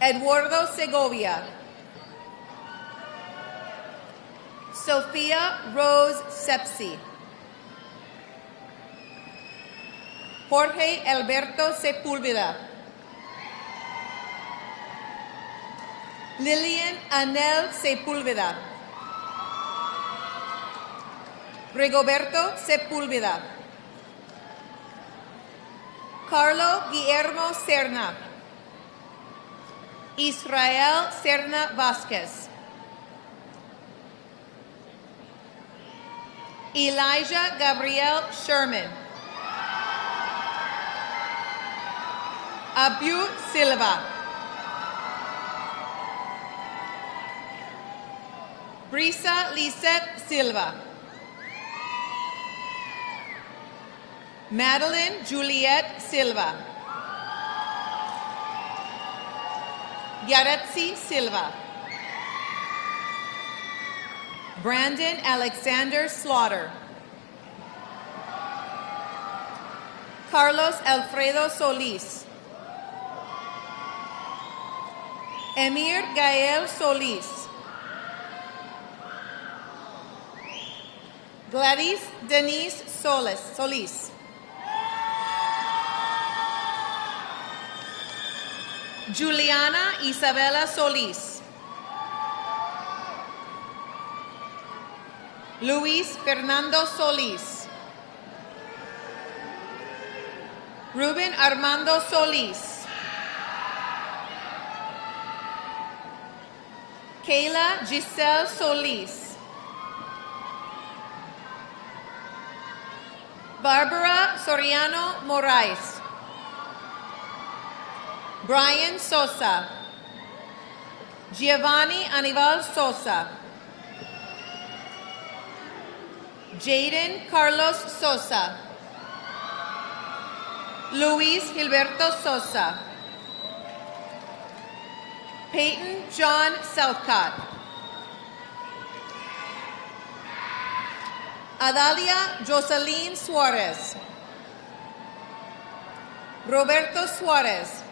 Eduardo Segovia. Sofia Rose Sepsi. Jorge Alberto Sepúlveda. Lilian Anel Sepúlveda. Rigoberto Sepúlveda. Carlo Guillermo Serna. Israel Serna Vázquez. Elijah Gabriel Sherman. Abu Silva. Brisa Lisette Silva. Madeline Juliette Silva. Yaretsi Silva. Brandon Alexander Slaughter. Carlos Alfredo Solis. Emir Gael Solis. Gladys Denise Solis. Juliana Isabella Solis. Luis Fernando Solis. Ruben Armando Solis. Kayla Giselle Solis. Barbara Soriano Moraes. Brian Sosa. Giovanni Anival Sosa. Jaden Carlos Sosa. Luis Gilberto Sosa. Peyton John Southcott. Adalia Jocelyn Suarez. Roberto Suarez.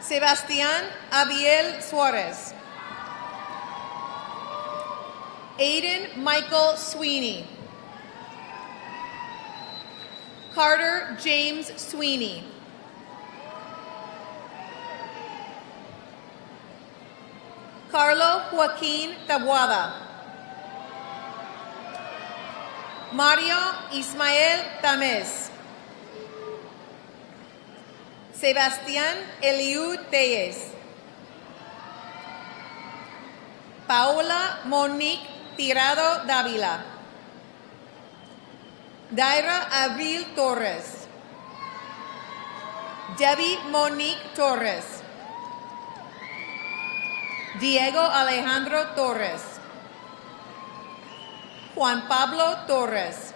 Sebastián Abiel Suarez. Aiden Michael Sweeney. Carter James Sweeney. Carlo Joaquin Taboada. Mario Ismael Tamez. Sebastián Eliud Tellez. Paola Monique Tirado Dávila. Daira Abril Torres. Debbie Monique Torres. Diego Alejandro Torres. Juan Pablo Torres.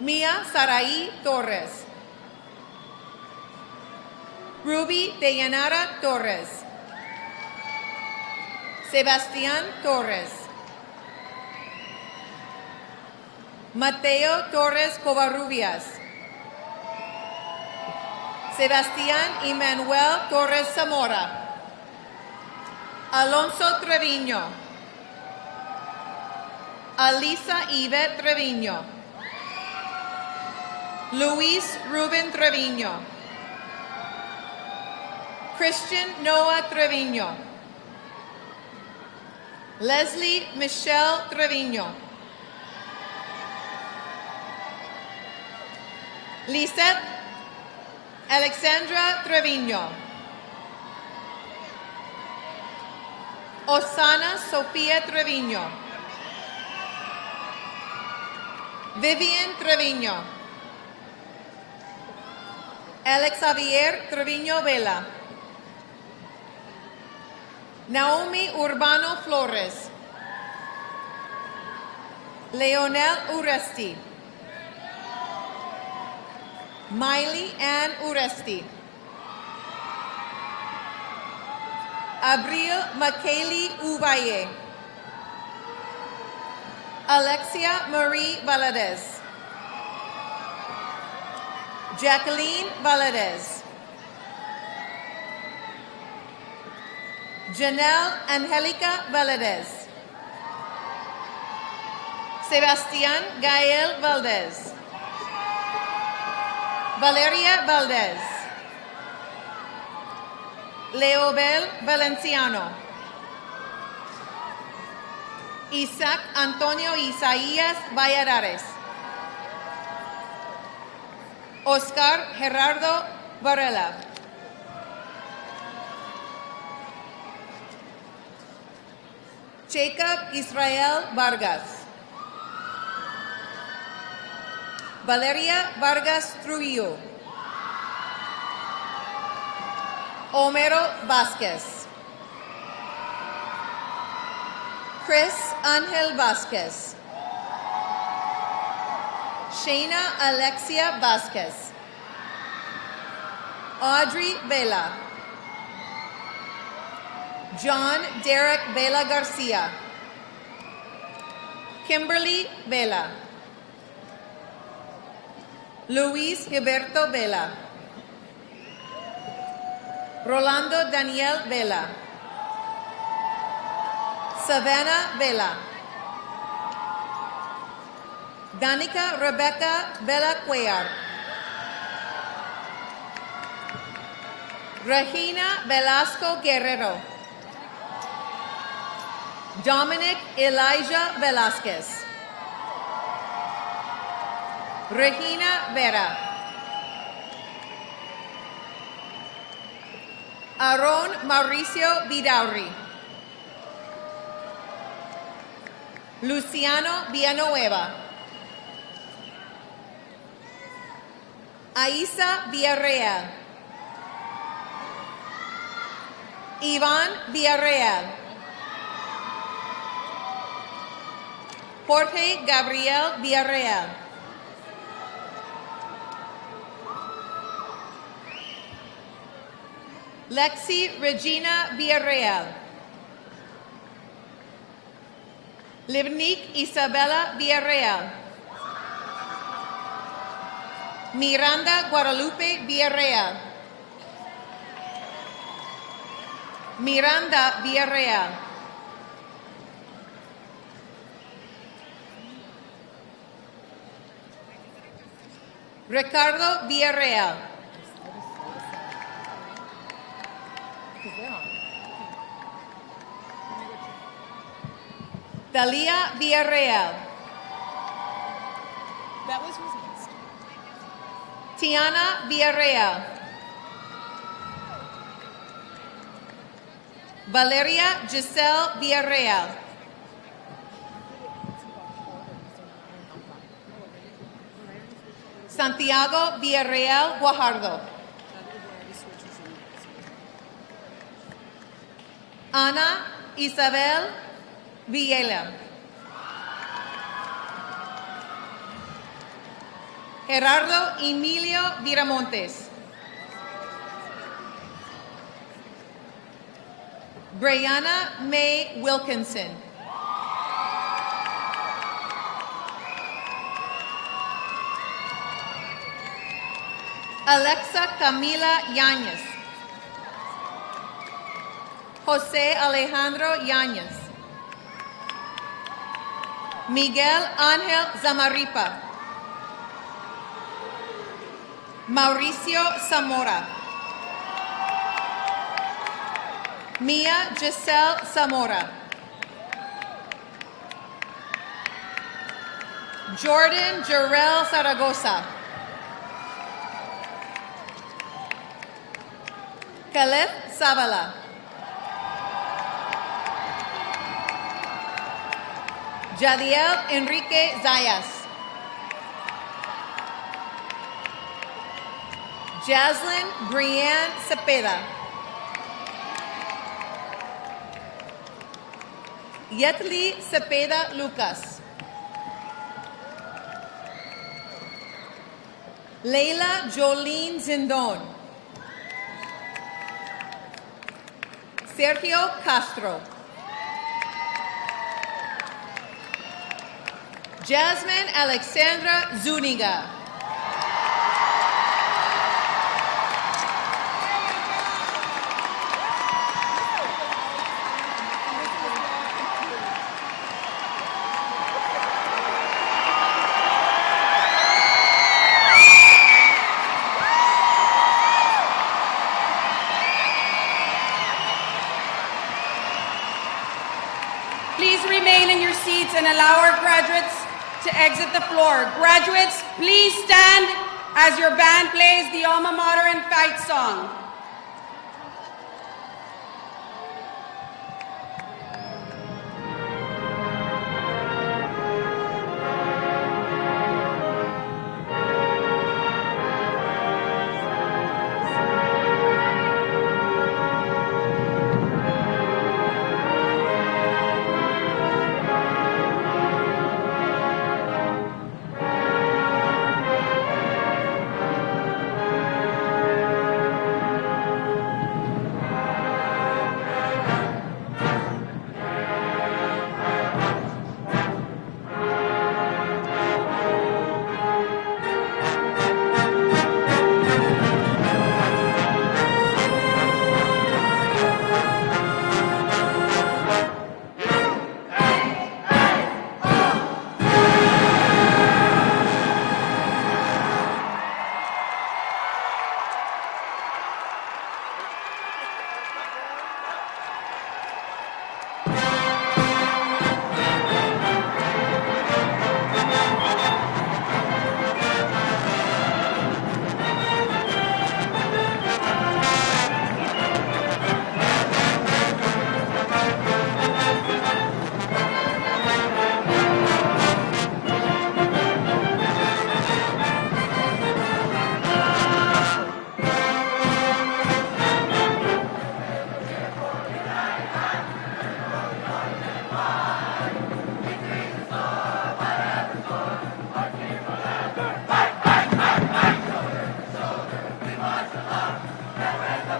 Mia Saraí Torres. Ruby Deyanara Torres. Sebastián Torres. Mateo Torres Covarrubias. Sebastián Emmanuel Torres Zamora. Alonso Treviño. Alisa Yvette Treviño. Luis Ruben Treviño. Christian Noah Treviño. Leslie Michelle Treviño. Lisette Alexandra Treviño. Osana Sofía Treviño. Vivian Treviño. Alex Javier Treviño Vela. Naomi Urbano Flores. Leonel Uresti. Miley Ann Uresti. Abril Makaylee Uvalle. Alexia Marie Valadez. Jacqueline Valadez. Janelle Angelica Valadez. Sebastián Gael Valdez. Valeria Valdez. Leobel Valenciano. Isaac Antonio Isaías Valladares. Oscar Gerardo Varela. Jacob Israel Vargas. Valeria Vargas Trujillo. Homero Vasquez. Chris Angel Vasquez. Shayna Alexia Vasquez. Audrey Vela. John Derek Vela Garcia. Kimberly Vela. Luis Gilberto Vela. Rolando Daniel Vela. Savannah Vela. Danica Rebecca Vela Cuellar. Regina Velasco Guerrero. Dominic Elijah Velasquez. Regina Vera. Aaron Mauricio Vidauri. Luciano Villanueva. Aisa Villarreal. Iván Villarreal. Jorge Gabriel Villarreal. Lexi Regina Villarreal. Livnik Isabella Villarreal. Miranda Guadalupe Villarreal. Miranda Villarreal. Ricardo Villarreal. Dalia Villarreal. That was released. Tiana Villarreal. Valeria Giselle Villarreal. Santiago Villarreal Guajardo. Ana Isabel Villela. Gerardo Emilio Viramontes. Brianna May Wilkinson. Alexa Camila Yañez. Jose Alejandro Yañez. Miguel Ángel Zamarripa. Mauricio Zamora. Mia Giselle Zamora. Jordan Jarrell Zaragoza. Caleb Zavala. Jadiel Enrique Zayas. Jaslyn Brianne Cepeda. Yetli Cepeda Lucas. Leila Jolene Zindon. Sergio Castro. Jasmine Alexandra Zuniga. Please remain in your seats and allow our graduates to exit the floor. Graduates, please stand as your band plays the alma mater and fight song.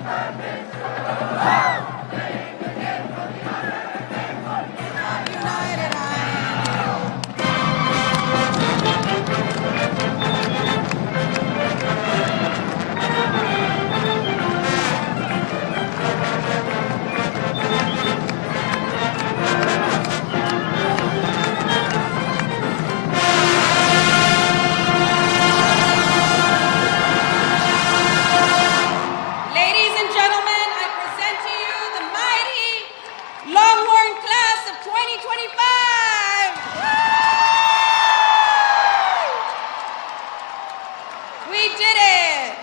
Ladies and gentlemen, I present to you the mighty Longhorn class of 2025. Woo! We did it.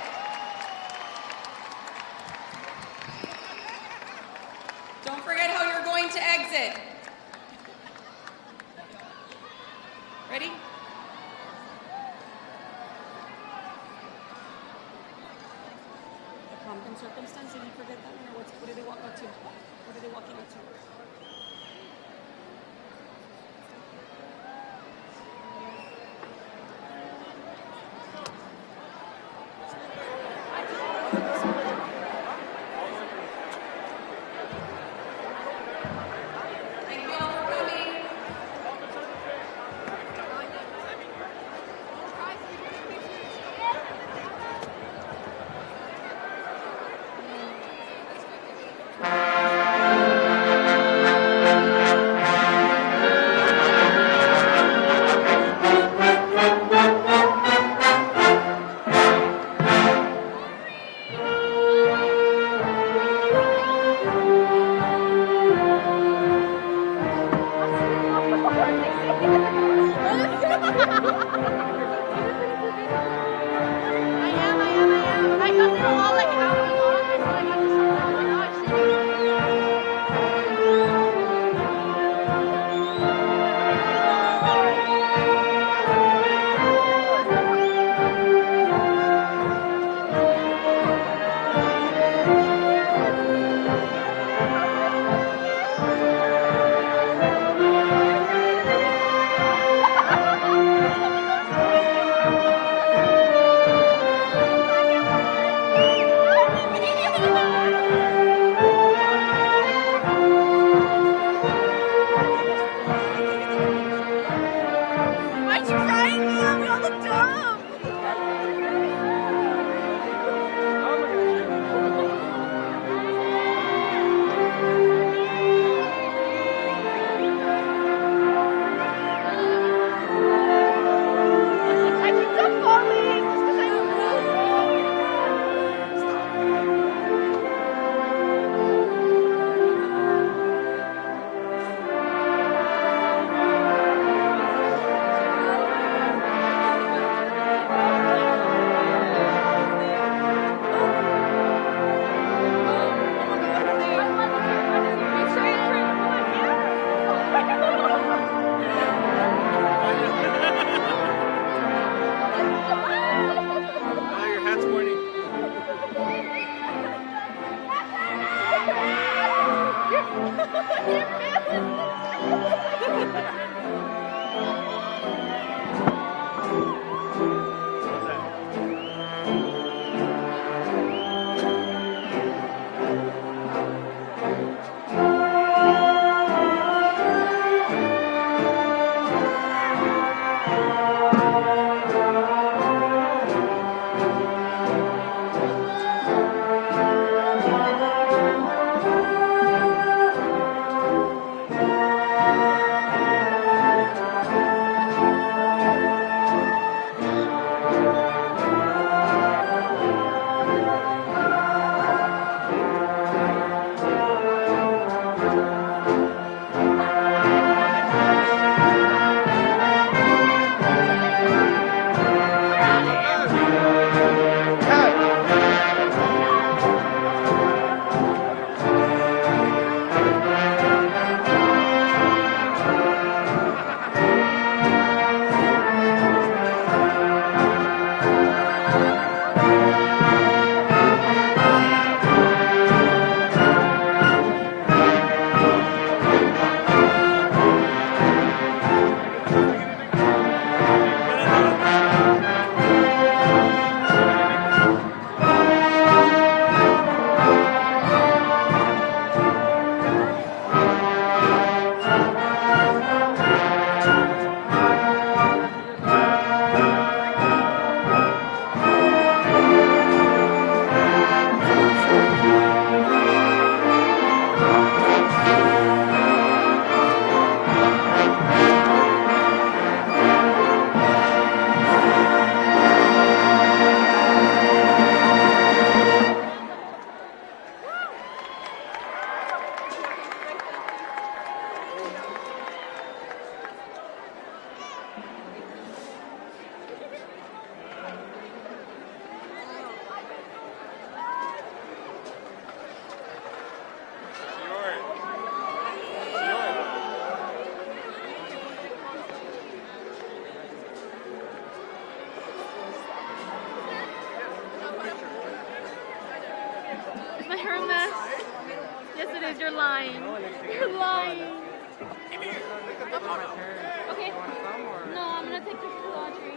Don't forget how you're going to exit. Ready? Pomp and circumstance, did you forget that one? Or what did they walk out to? What are they walking out to? Thank you all for coming. my hair a mess? Yes, it is. You're lying. You're lying. Okay. No, I'm gonna take this to the laundry.